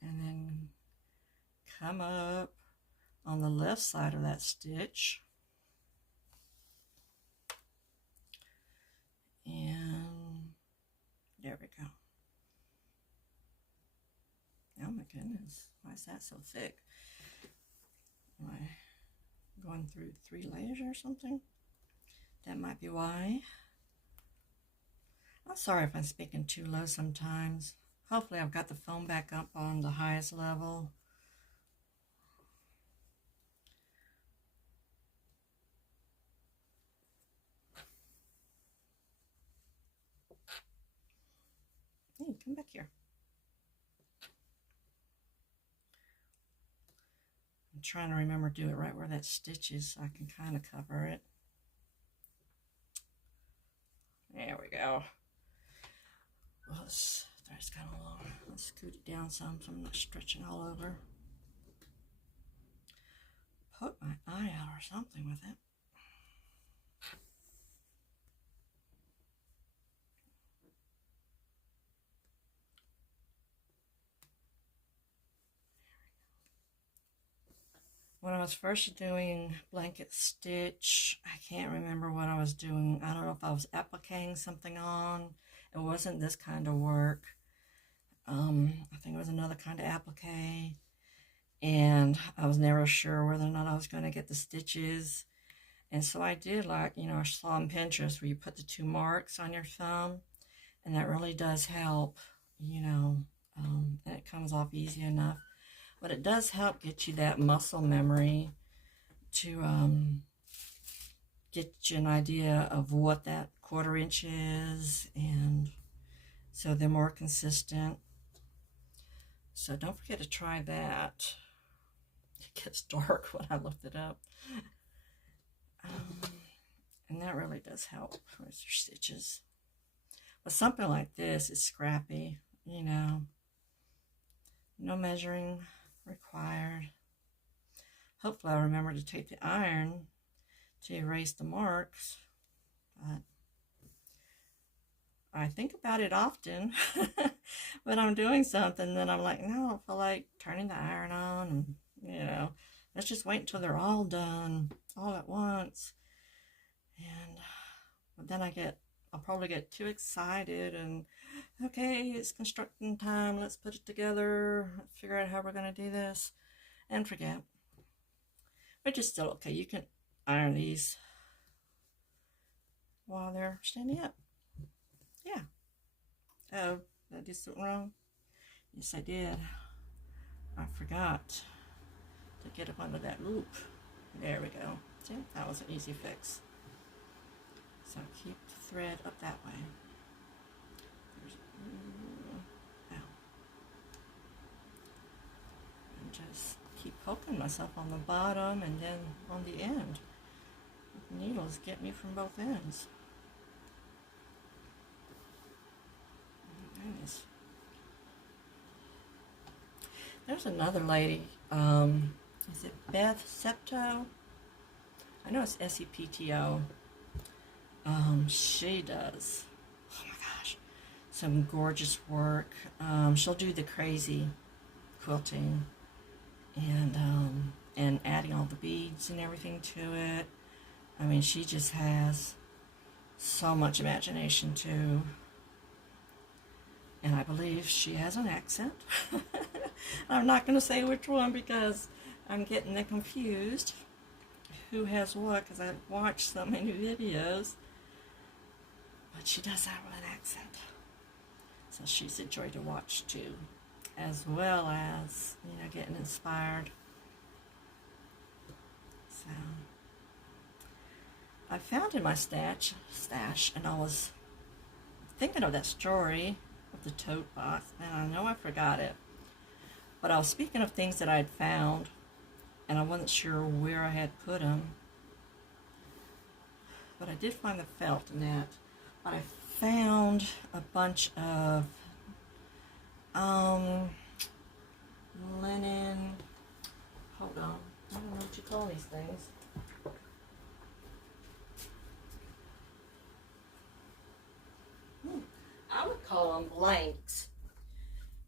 And then come up on the left side of that stitch. And there we go. Oh my goodness, why is that so thick? Am I going through 3 layers or something? That might be why. I'm sorry if I'm speaking too low sometimes. Hopefully I've got the phone back up on the highest level. Hey, come back here. I'm trying to remember to do it right where that stitch is so I can kind of cover it. There we go. Well, this thread's kind of long. Let's scoot it down some so I'm not stretching all over. Poke my eye out or something with it. When I was first doing blanket stitch, I can't remember what I was doing. I don't know if I was appliquing something on. It wasn't this kind of work. I think it was another kind of applique. And I was never sure whether or not I was going to get the stitches. And so I did, like, you know, I saw on Pinterest where you put the 2 marks on your thumb. And that really does help, you know, and it comes off easy enough. But it does help get you that muscle memory to get you an idea of what that 1/4 inch is, and so they're more consistent. So don't forget to try that. It gets dark when I looked it up. And that really does help with your stitches. But something like this is scrappy, you know. No measuring required. Hopefully I'll remember to take the iron to erase the marks, but I think about it often when I'm doing something. Then I'm like, no, I don't feel like turning the iron on. And, let's just wait until they're all done all at once. And but then I'll probably get too excited and, okay, it's constructing time. Let's put it together. Let's figure out how we're going to do this and forget. Which is still okay. You can iron these while they're standing up. Yeah. Oh, did I do something wrong? Yes, I did. I forgot to get up under that loop. There we go. See, that was an easy fix. So keep the thread up that way. Ow. And just keep poking myself on the bottom and then on the end. The needles get me from both ends. Nice. There's another lady. Is it Beth Septo? I know it's Septo. She does, oh my gosh, some gorgeous work. She'll do the crazy quilting and adding all the beads and everything to it. I mean, she just has so much imagination too. And I believe she has an accent. I'm not going to say which one because I'm getting them confused. Who has what? Because I've watched so many videos. But she does that with an accent. So she's a joy to watch too. As well as, getting inspired. So I found in my stash, and I was thinking of that story of the tote box, and I know I forgot it. But I was speaking of things that I'd found, and I wasn't sure where I had put them. But I did find the felt in that. But I found a bunch of linen. Hold on, I don't know what you call these things. I would call them blanks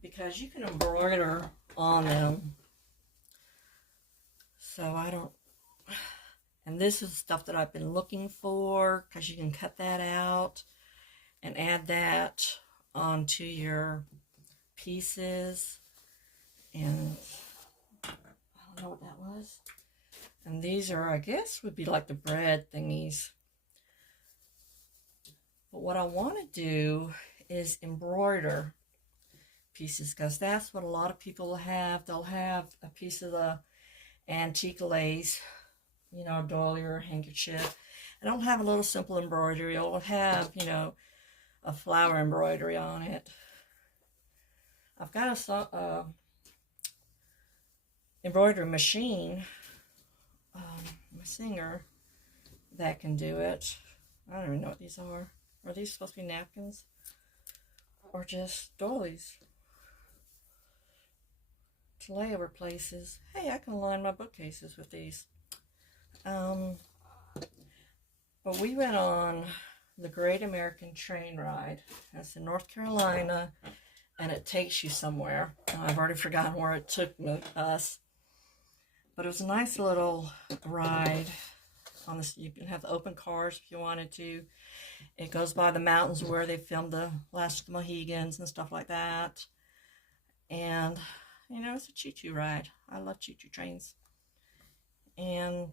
because you can embroider on them. So I don't, and this is stuff that I've been looking for because you can cut that out and add that onto your pieces. And I don't know what that was. And these are, I guess, would be like the bread thingies. But what I want to do is embroider pieces because that's what a lot of people will have. They'll have a piece of the antique lace, doily or handkerchief. And it'll have a little simple embroidery. It'll have, a flower embroidery on it. I've got a embroidery machine, my singer, that can do it. I don't even know what these are. Are these supposed to be napkins? Or just doilies? To lay over places. Hey, I can line my bookcases with these. But we went on the Great American Train Ride. That's in North Carolina, and it takes you somewhere. I've already forgotten where it took us. But it was a nice little ride. On this, you can have the open cars if you wanted to. It goes by the mountains where they filmed the Last of the Mohegans and stuff like that. And, it's a choo-choo ride. I love choo-choo trains. And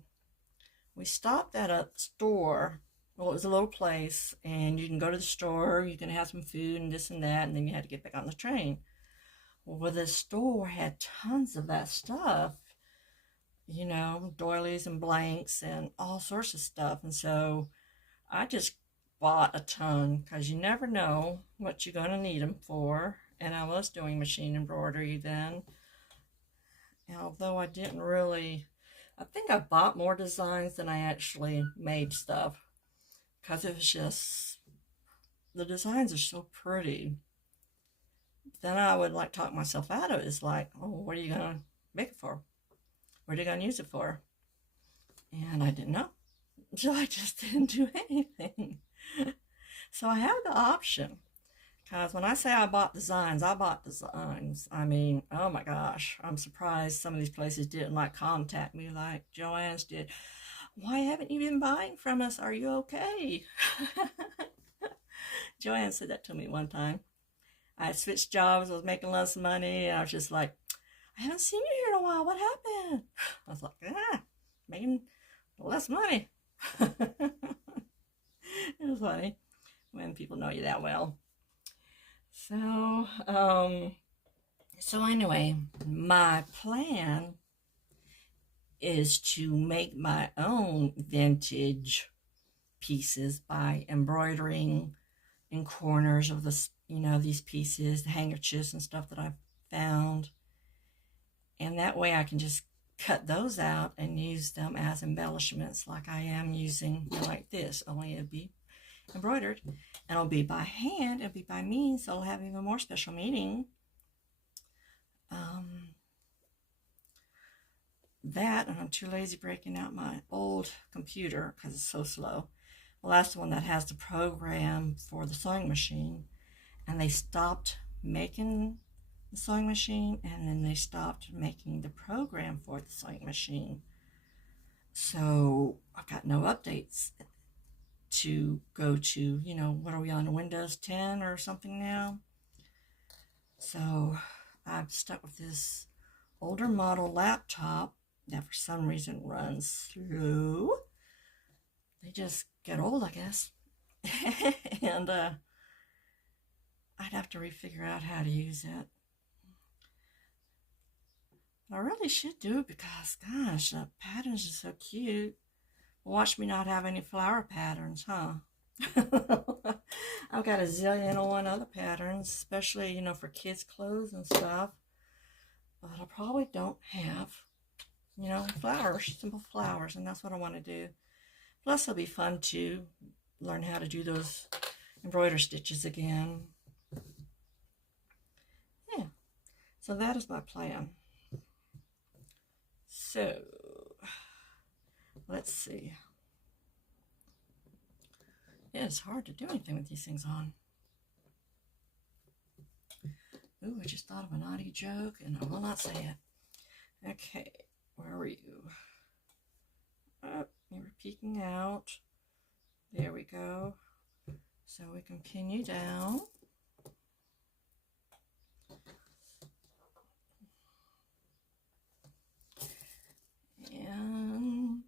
we stopped at a store. Well, it was a little place, and you can go to the store, you can have some food and this and that, and then you had to get back on the train. Well, the store had tons of that stuff. Doilies and blanks and all sorts of stuff. And so I just bought a ton because you never know what you're going to need them for. And I was doing machine embroidery then. And although I didn't really, I think I bought more designs than I actually made stuff. Because it was just, the designs are so pretty. Then I would talk myself out of it. It's like, oh, what are you going to make it for? What are you going to use it for? And I didn't know. So I just didn't do anything. So I have the option. Because when I say I bought designs, I bought designs. I mean, oh my gosh, I'm surprised some of these places didn't like contact me like Joann's did. Why haven't you been buying from us? Are you okay? Joanne said that to me one time. I had switched jobs, I was making less money, and I was just like, I haven't seen you here in a while. What happened? I was like, making less money. It was funny when people know you that well. So, so anyway, my plan is to make my own vintage pieces by embroidering in corners of the, these pieces, the handkerchiefs and stuff that I've found. And that way I can just cut those out and use them as embellishments like I am using like this, only it'll be embroidered and it'll be by hand, it'll be by me, so it'll have even more special meaning. That, and I'm too lazy breaking out my old computer because it's so slow. Well, that's the one that has the program for the sewing machine, and they stopped making the sewing machine, and then they stopped making the program for the sewing machine. So I've got no updates to go to. What are we on, Windows 10 or something now? So I'm stuck with this older model laptop that for some reason runs slow. They just get old, I guess. And I'd have to refigure out how to use it. But I really should do it because, gosh, the patterns are so cute. Watch me not have any flower patterns, huh? I've got a zillion and one other patterns, especially, for kids' clothes and stuff. But I probably don't have, flowers, simple flowers, and that's what I want to do. Plus, it'll be fun to learn how to do those embroider stitches again. Yeah, so that is my plan. So, let's see. Yeah, it's hard to do anything with these things on. Ooh, I just thought of a naughty joke, and I will not say it. Okay, where were you? Oh, you were peeking out. There we go. So we can pin you down. And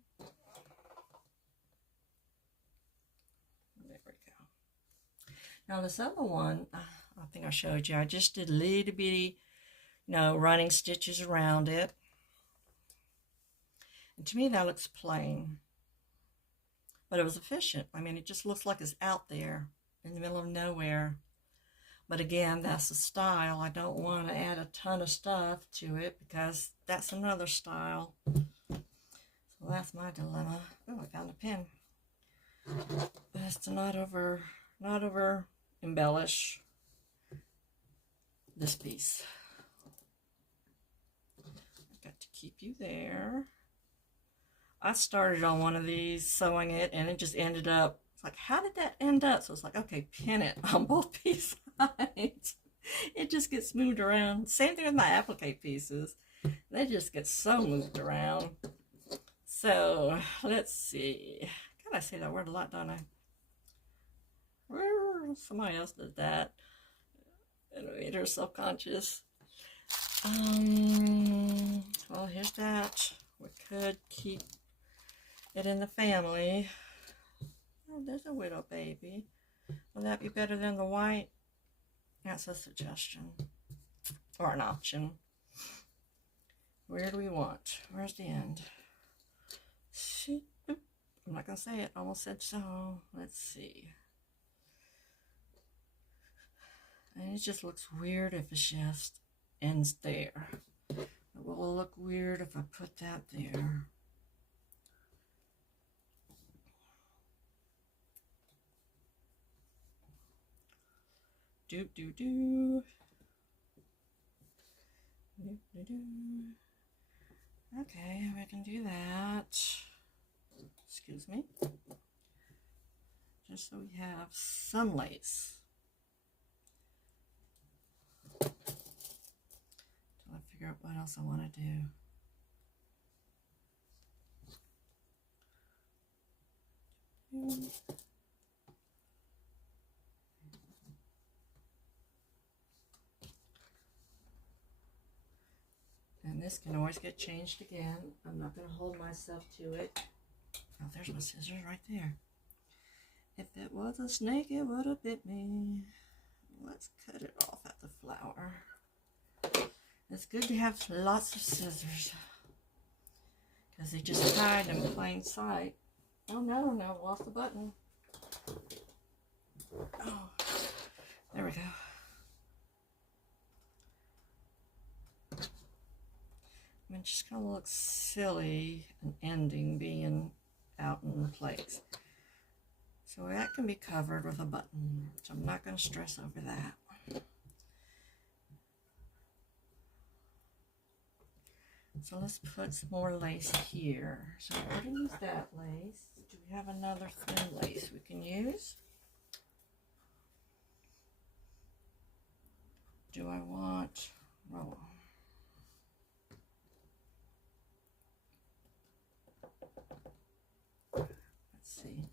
there we go. Now this other one, I think I showed you, I just did little bitty, running stitches around it. And to me that looks plain. But it was efficient. I mean, it just looks like it's out there in the middle of nowhere. But again, that's the style. I don't want to add a ton of stuff to it because that's another style. So that's my dilemma. Oh, I found a pin. Best to not over embellish this piece. I've got to keep you there. I started on one of these sewing it and it just ended up, it's like, how did that end up? So it's like, okay, pin it on both pieces. It just gets moved around. Same thing with my applique pieces. They just get so moved around. So let's see. God, I say that word a lot, don't I? Somebody else did that. Innovator, subconscious. Well, here's that. We could keep it in the family. Oh, there's a widow baby. Will that be better than the white? That's a suggestion. Or an option. Where do we want? Where's the end? See? I'm not going to say it. Almost said so. Let's see. And it just looks weird if it just ends there. It will look weird if I put that there. Do. Okay, we can do that. Excuse me. just so we have some lace. Till I figure out what else I want to do. And this can always get changed again. I'm not going to hold myself to it. Oh, there's my scissors right there. If it was a snake, it would have bit me. Let's cut it off at the flower. It's good to have lots of scissors, because they just hide in plain sight. Oh, no, lost the button. Oh, there we go. I mean, it just kind of looks silly, an ending being out in place. So that can be covered with a button, so I'm not going to stress over that. So let's put some more lace here. So we're going to use that lace. Do we have another thin lace we can use? Do I want, oh, let's see.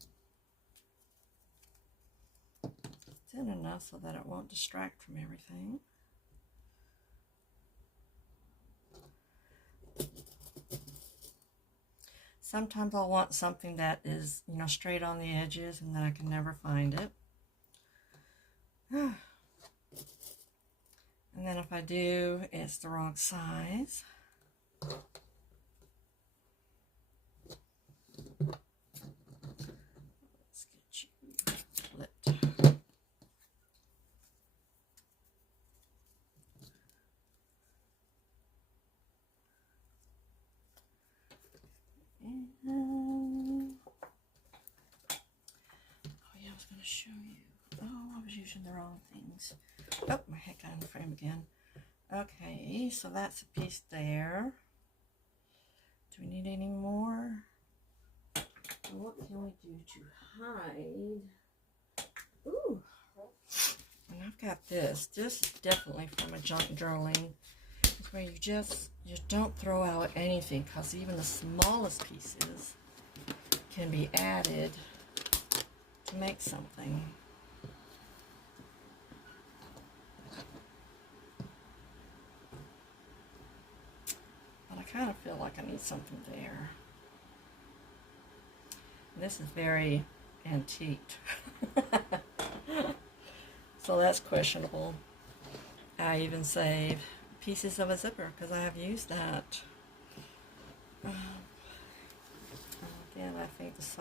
Thin enough so that it won't distract from everything. Sometimes I'll want something that is, you know, straight on the edges, and then I can never find it. And then if I do, it's the wrong size. Let's get you flipped. And, oh yeah, I was going to show you. Oh, I was using the wrong things. Oh, my head got in the frame again. Okay, so that's a piece there. Do we need any more? What can we do to hide? Ooh, and I've got this. This is definitely from a junk journaling. It's where you don't throw out anything, because even the smallest pieces can be added to make something. But I kind of feel like I need something there. This is very antiqued. So that's questionable. I even save pieces of a zipper because I have used that. Again, I think this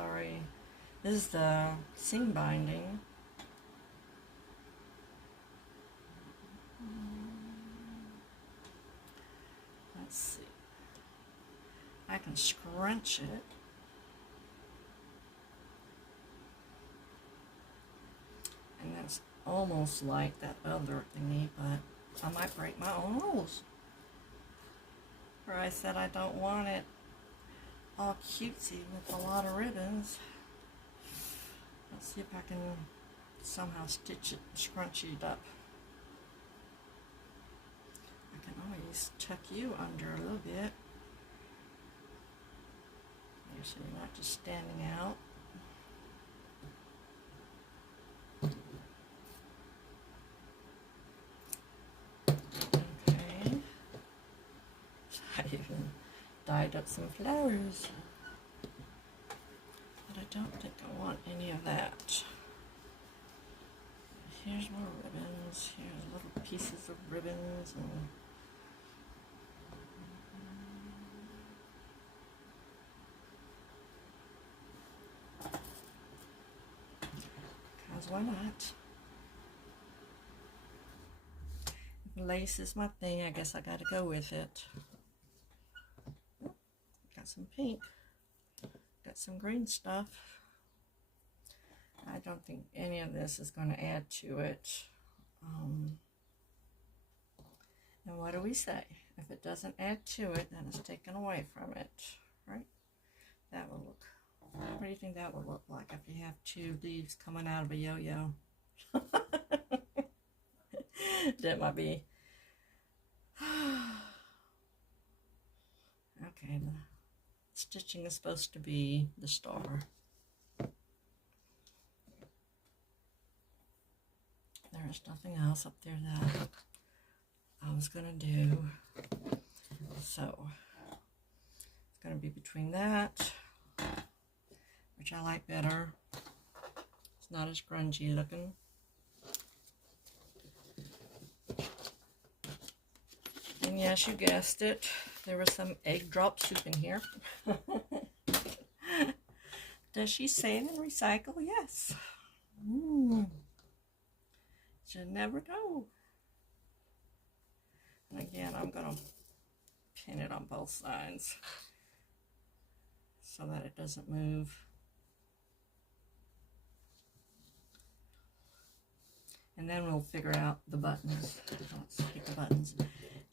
is the seam binding. Let's see. I can scrunch it. And that's almost like that other thingy, but I might break my own rules. Where I said I don't want it all cutesy with a lot of ribbons. Let's see if I can somehow stitch it, scrunch it up. I can always tuck you under a little bit. So you're not just standing out. Okay. I even dyed up some flowers. But I don't think I want any of that. Here's more ribbons. Here's little pieces of ribbons. And because why not? If lace is my thing, I guess I gotta go with it. Got some pink. Got some green stuff. I don't think any of this is going to add to it. And what do we say? If it doesn't add to it, then it's taken away from it, right? That will look pretty do you think that would look like if you have two leaves coming out of a yo-yo? That might be. Okay, the stitching is supposed to be the star. There's nothing else up there that I was going to do. So it's going to be between that, which I like better. It's not as grungy looking. And yes, you guessed it, there was some egg drop soup in here. Does she save and recycle? Yes. You never know. And again, I'm going to pin it on both sides so that it doesn't move. And then we'll figure out the buttons. Let's pick the buttons.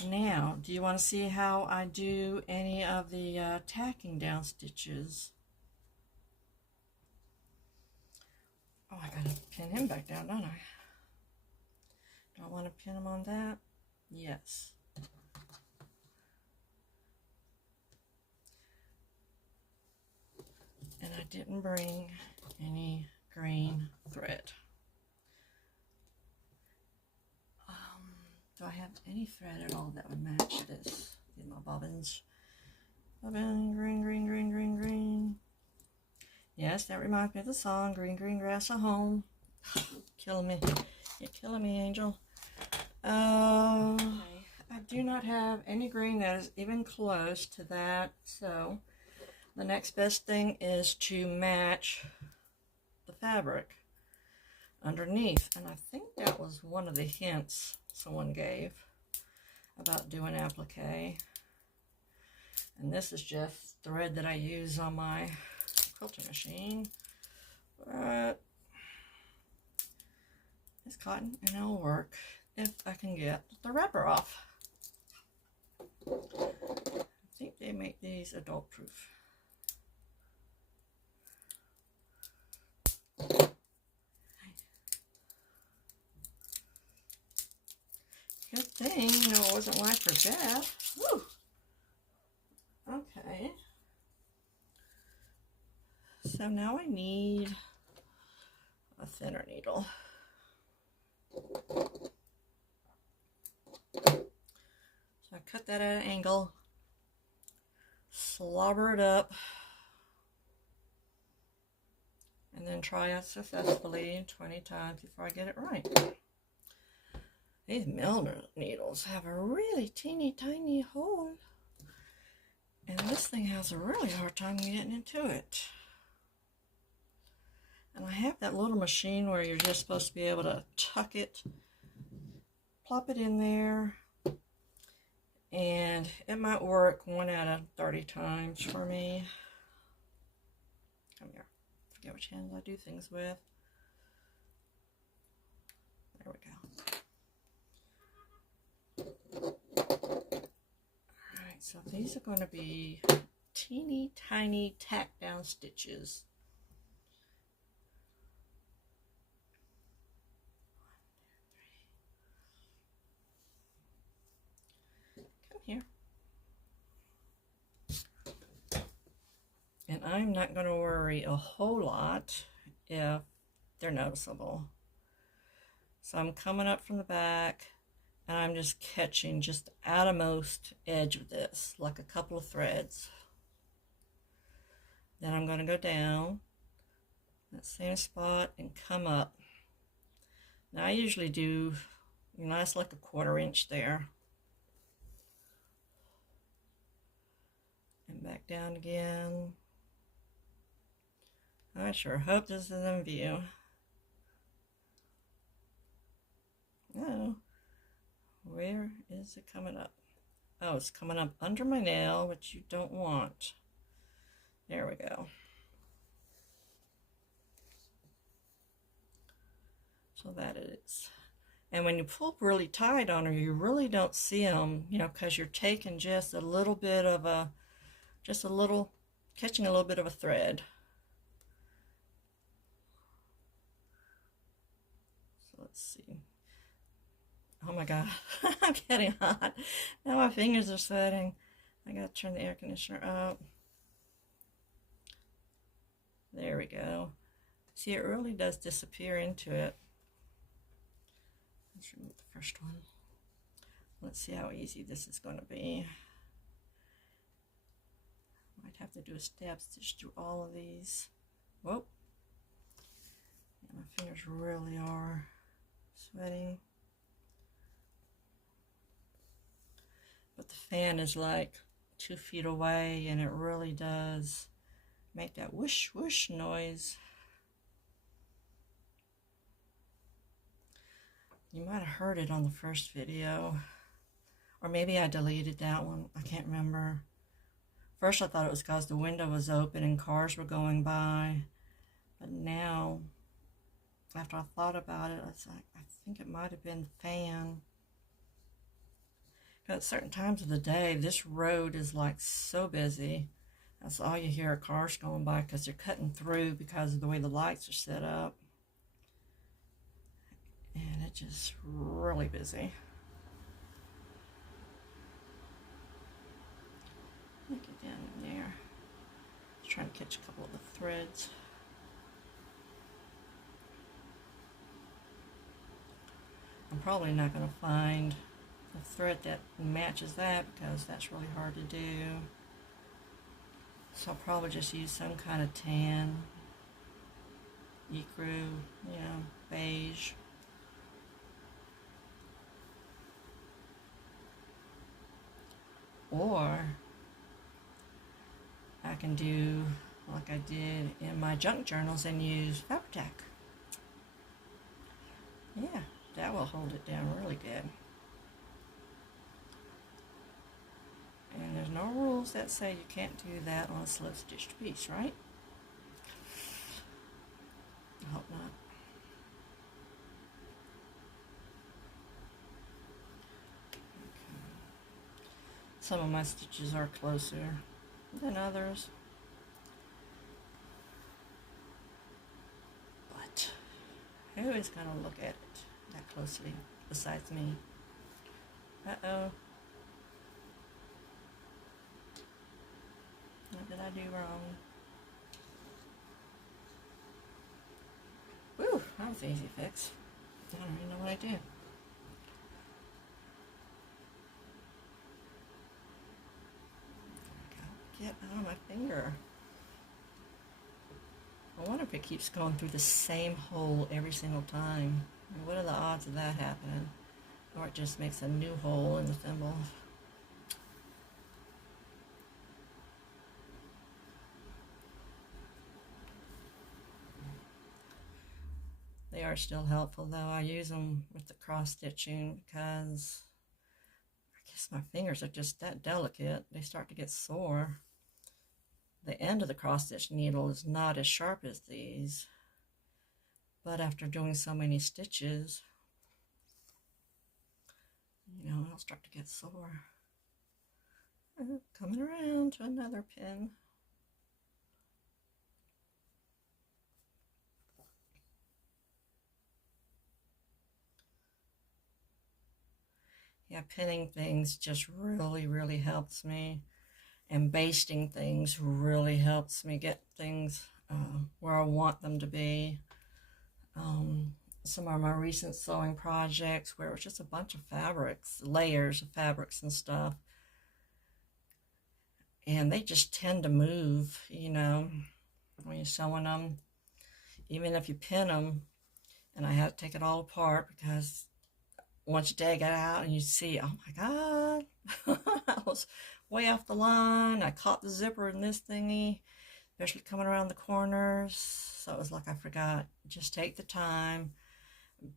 Now, do you want to see how I do any of the tacking down stitches? Oh, I gotta pin him back down, don't I? Do I want to pin him on that? Yes. And I didn't bring any green thread. Do I have any thread at all that would match this? These are my bobbins. Bobbin, green, green, green, green, green. Yes, that reminds me of the song, Green, Green Grass at Home. Killing me. You're killing me, Angel. I do not have any green that is even close to that, so the next best thing is to match the fabric underneath. And I think that was one of the hints someone gave about doing applique. And this is just thread that I use on my quilting machine, but it's cotton and it'll work if I can get the wrapper off. I think they make these adult proof. Good thing, it wasn't wiped for Beth. Woo. Okay. So now I need a thinner needle. So I cut that at an angle, slobber it up, and then try it successfully 20 times before I get it right. These Milner needles have a really teeny tiny hole, and this thing has a really hard time getting into it. And I have that little machine where you're just supposed to be able to tuck it, plop it in there, and it might work 1 out of 30 times for me. Come here. Forget which hands I do things with. There we go. Alright, so these are going to be teeny tiny tack down stitches. Come here. And I'm not going to worry a whole lot if they're noticeable. So I'm coming up from the back, and I'm just catching just the outermost edge of this, like a couple of threads. Then I'm going to go down that same spot and come up. Now I usually do nice like a 1/4 inch there. And back down again. I sure hope this is in view. Oh. Where is it coming up? Oh, it's coming up under my nail, which you don't want. There we go. So that is. And when you pull really tight on her, you really don't see them, you know, because you're taking just a little bit of a, catching a little bit of a thread. Let's see. Oh my God, I'm getting hot. Now my fingers are sweating. I gotta turn the air conditioner up. There we go. See, it really does disappear into it. Let's remove the first one. Let's see how easy this is going to be. Might have to do a stab stitch through all of these. Whoa. Yeah, my fingers really are sweating. But the fan is like 2 feet away, and it really does make that whoosh whoosh noise. You might have heard it on the first video, or maybe I deleted that one. I can't remember. First I thought it was because the window was open and cars were going by, but now, after I thought about it, I was like, I think it might have been the fan. Because at certain times of the day, this road is like so busy. That's all you hear are cars going by because they're cutting through because of the way the lights are set up. And it's just really busy. Look it down in there. Just trying to catch a couple of the threads. I'm probably not going to find a thread that matches that because that's really hard to do. So I'll probably just use some kind of tan, ecru, beige. Or I can do like I did in my junk journals and use Fabri-Tac. Yeah, that will hold it down really good. And there's no rules that say you can't do that on a slip stitched piece, right? I hope not. Some of my stitches are closer than others. But who is going to look at it that closely besides me? Uh-oh. What did I do wrong? Whew, that was an easy fix. I don't even know what I did. Get out of my finger. I wonder if it keeps going through the same hole every single time. What are the odds of that happening? Or it just makes a new hole in the thimble. They are still helpful though. I use them with the cross stitching because I guess my fingers are just that delicate. They start to get sore. The end of the cross stitch needle is not as sharp as these, but after doing so many stitches, I'll start to get sore. Coming around to another pin. Yeah, pinning things just really, really helps me. And basting things really helps me get things where I want them to be. Some of my recent sewing projects where it was just a bunch of fabrics, layers of fabrics and stuff. And they just tend to move, when you're sewing them. Even if you pin them, and I had to take it all apart because once you dig it out and you see, oh my God, I was way off the line. I caught the zipper in this thingy, especially coming around the corners. So it was like I forgot. Just take the time,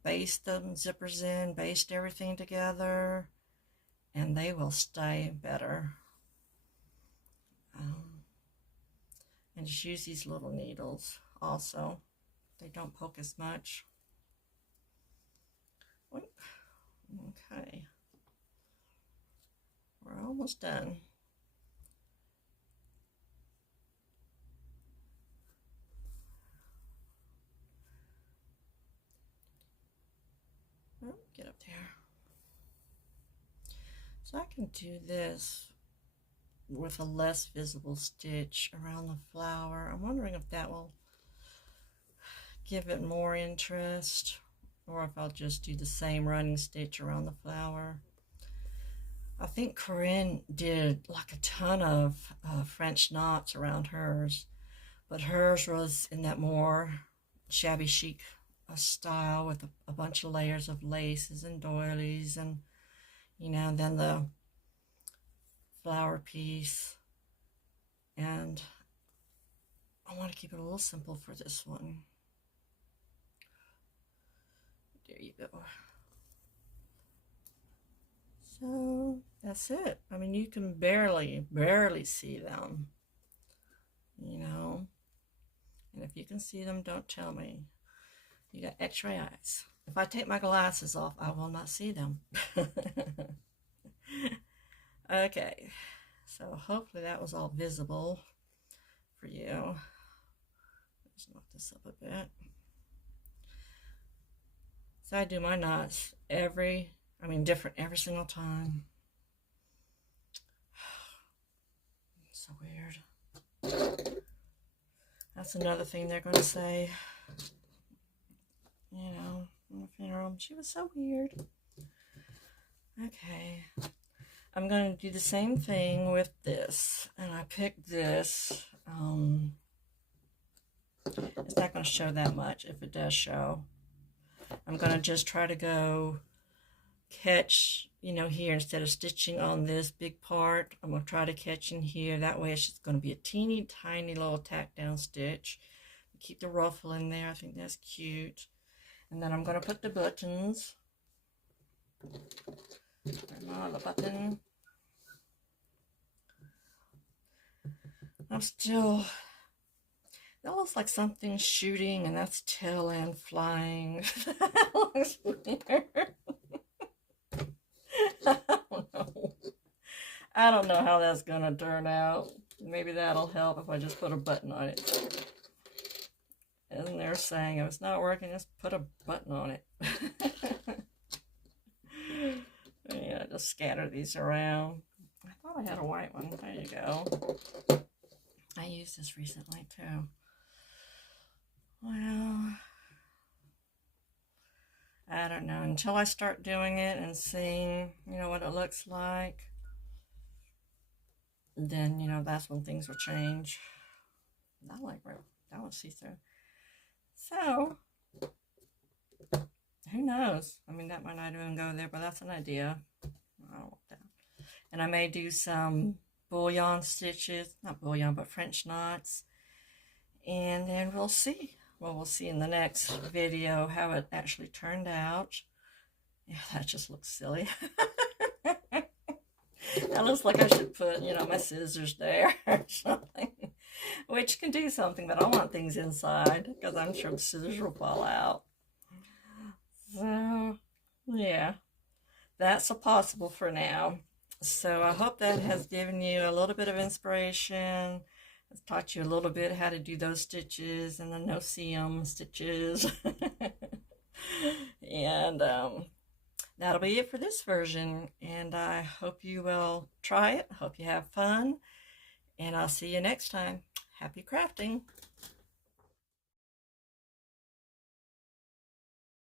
baste the zippers in, baste everything together, and they will stay better. And just use these little needles also. They don't poke as much. Okay, we're almost done. get up there. So I can do this with a less visible stitch around the flower. I'm wondering if that will give it more interest, or if I'll just do the same running stitch around the flower. I think Corinne did like a ton of French knots around hers, but hers was in that more shabby chic style with a bunch of layers of laces and doilies, and and then the flower piece. And I want to keep it a little simple for this one. There you go. So that's it. I mean, you can barely see them, and if you can see them, don't tell me. You got x-ray eyes. If I take my glasses off, I will not see them. Okay, so hopefully that was all visible for you. Let's knock this up a bit. So I do my knots different every single time. It's so weird. That's another thing they're going to say. In the funeral, she was so weird. Okay. I'm going to do the same thing with this. And I picked this. It's not going to show that much. If it does show, I'm going to just try to go catch, here instead of stitching on this big part. I'm going to try to catch in here. That way it's just going to be a teeny tiny little tack down stitch. Keep the ruffle in there. I think that's cute. And then I'm going to put the buttons. The button. That looks like something shooting, and that's tail end flying. That looks weird. I don't know how that's going to turn out. Maybe that'll help if I just put a button on it. And they're saying if it's not working, just put a button on it. Yeah, just scatter these around. I thought I had a white one. There you go. I used this recently too. Well, I don't know. Until I start doing it and seeing, what it looks like, then, that's when things will change. I like that one see-through. So, who knows? I mean, that might not even go there, but that's an idea. I don't want that. And I may do some bullion stitches, not bullion, but French knots. And then we'll see. Well, we'll see in the next video how it actually turned out. Yeah, that just looks silly. That looks like I should put, my scissors there or something. Which can do something, but I want things inside because I'm sure the scissors will fall out. So, yeah, that's a possible for now. So I hope that has given you a little bit of inspiration. It's taught you a little bit how to do those stitches and the no-seam stitches. And that'll be it for this version. And I hope you will try it. Hope you have fun. And I'll see you next time. Happy crafting.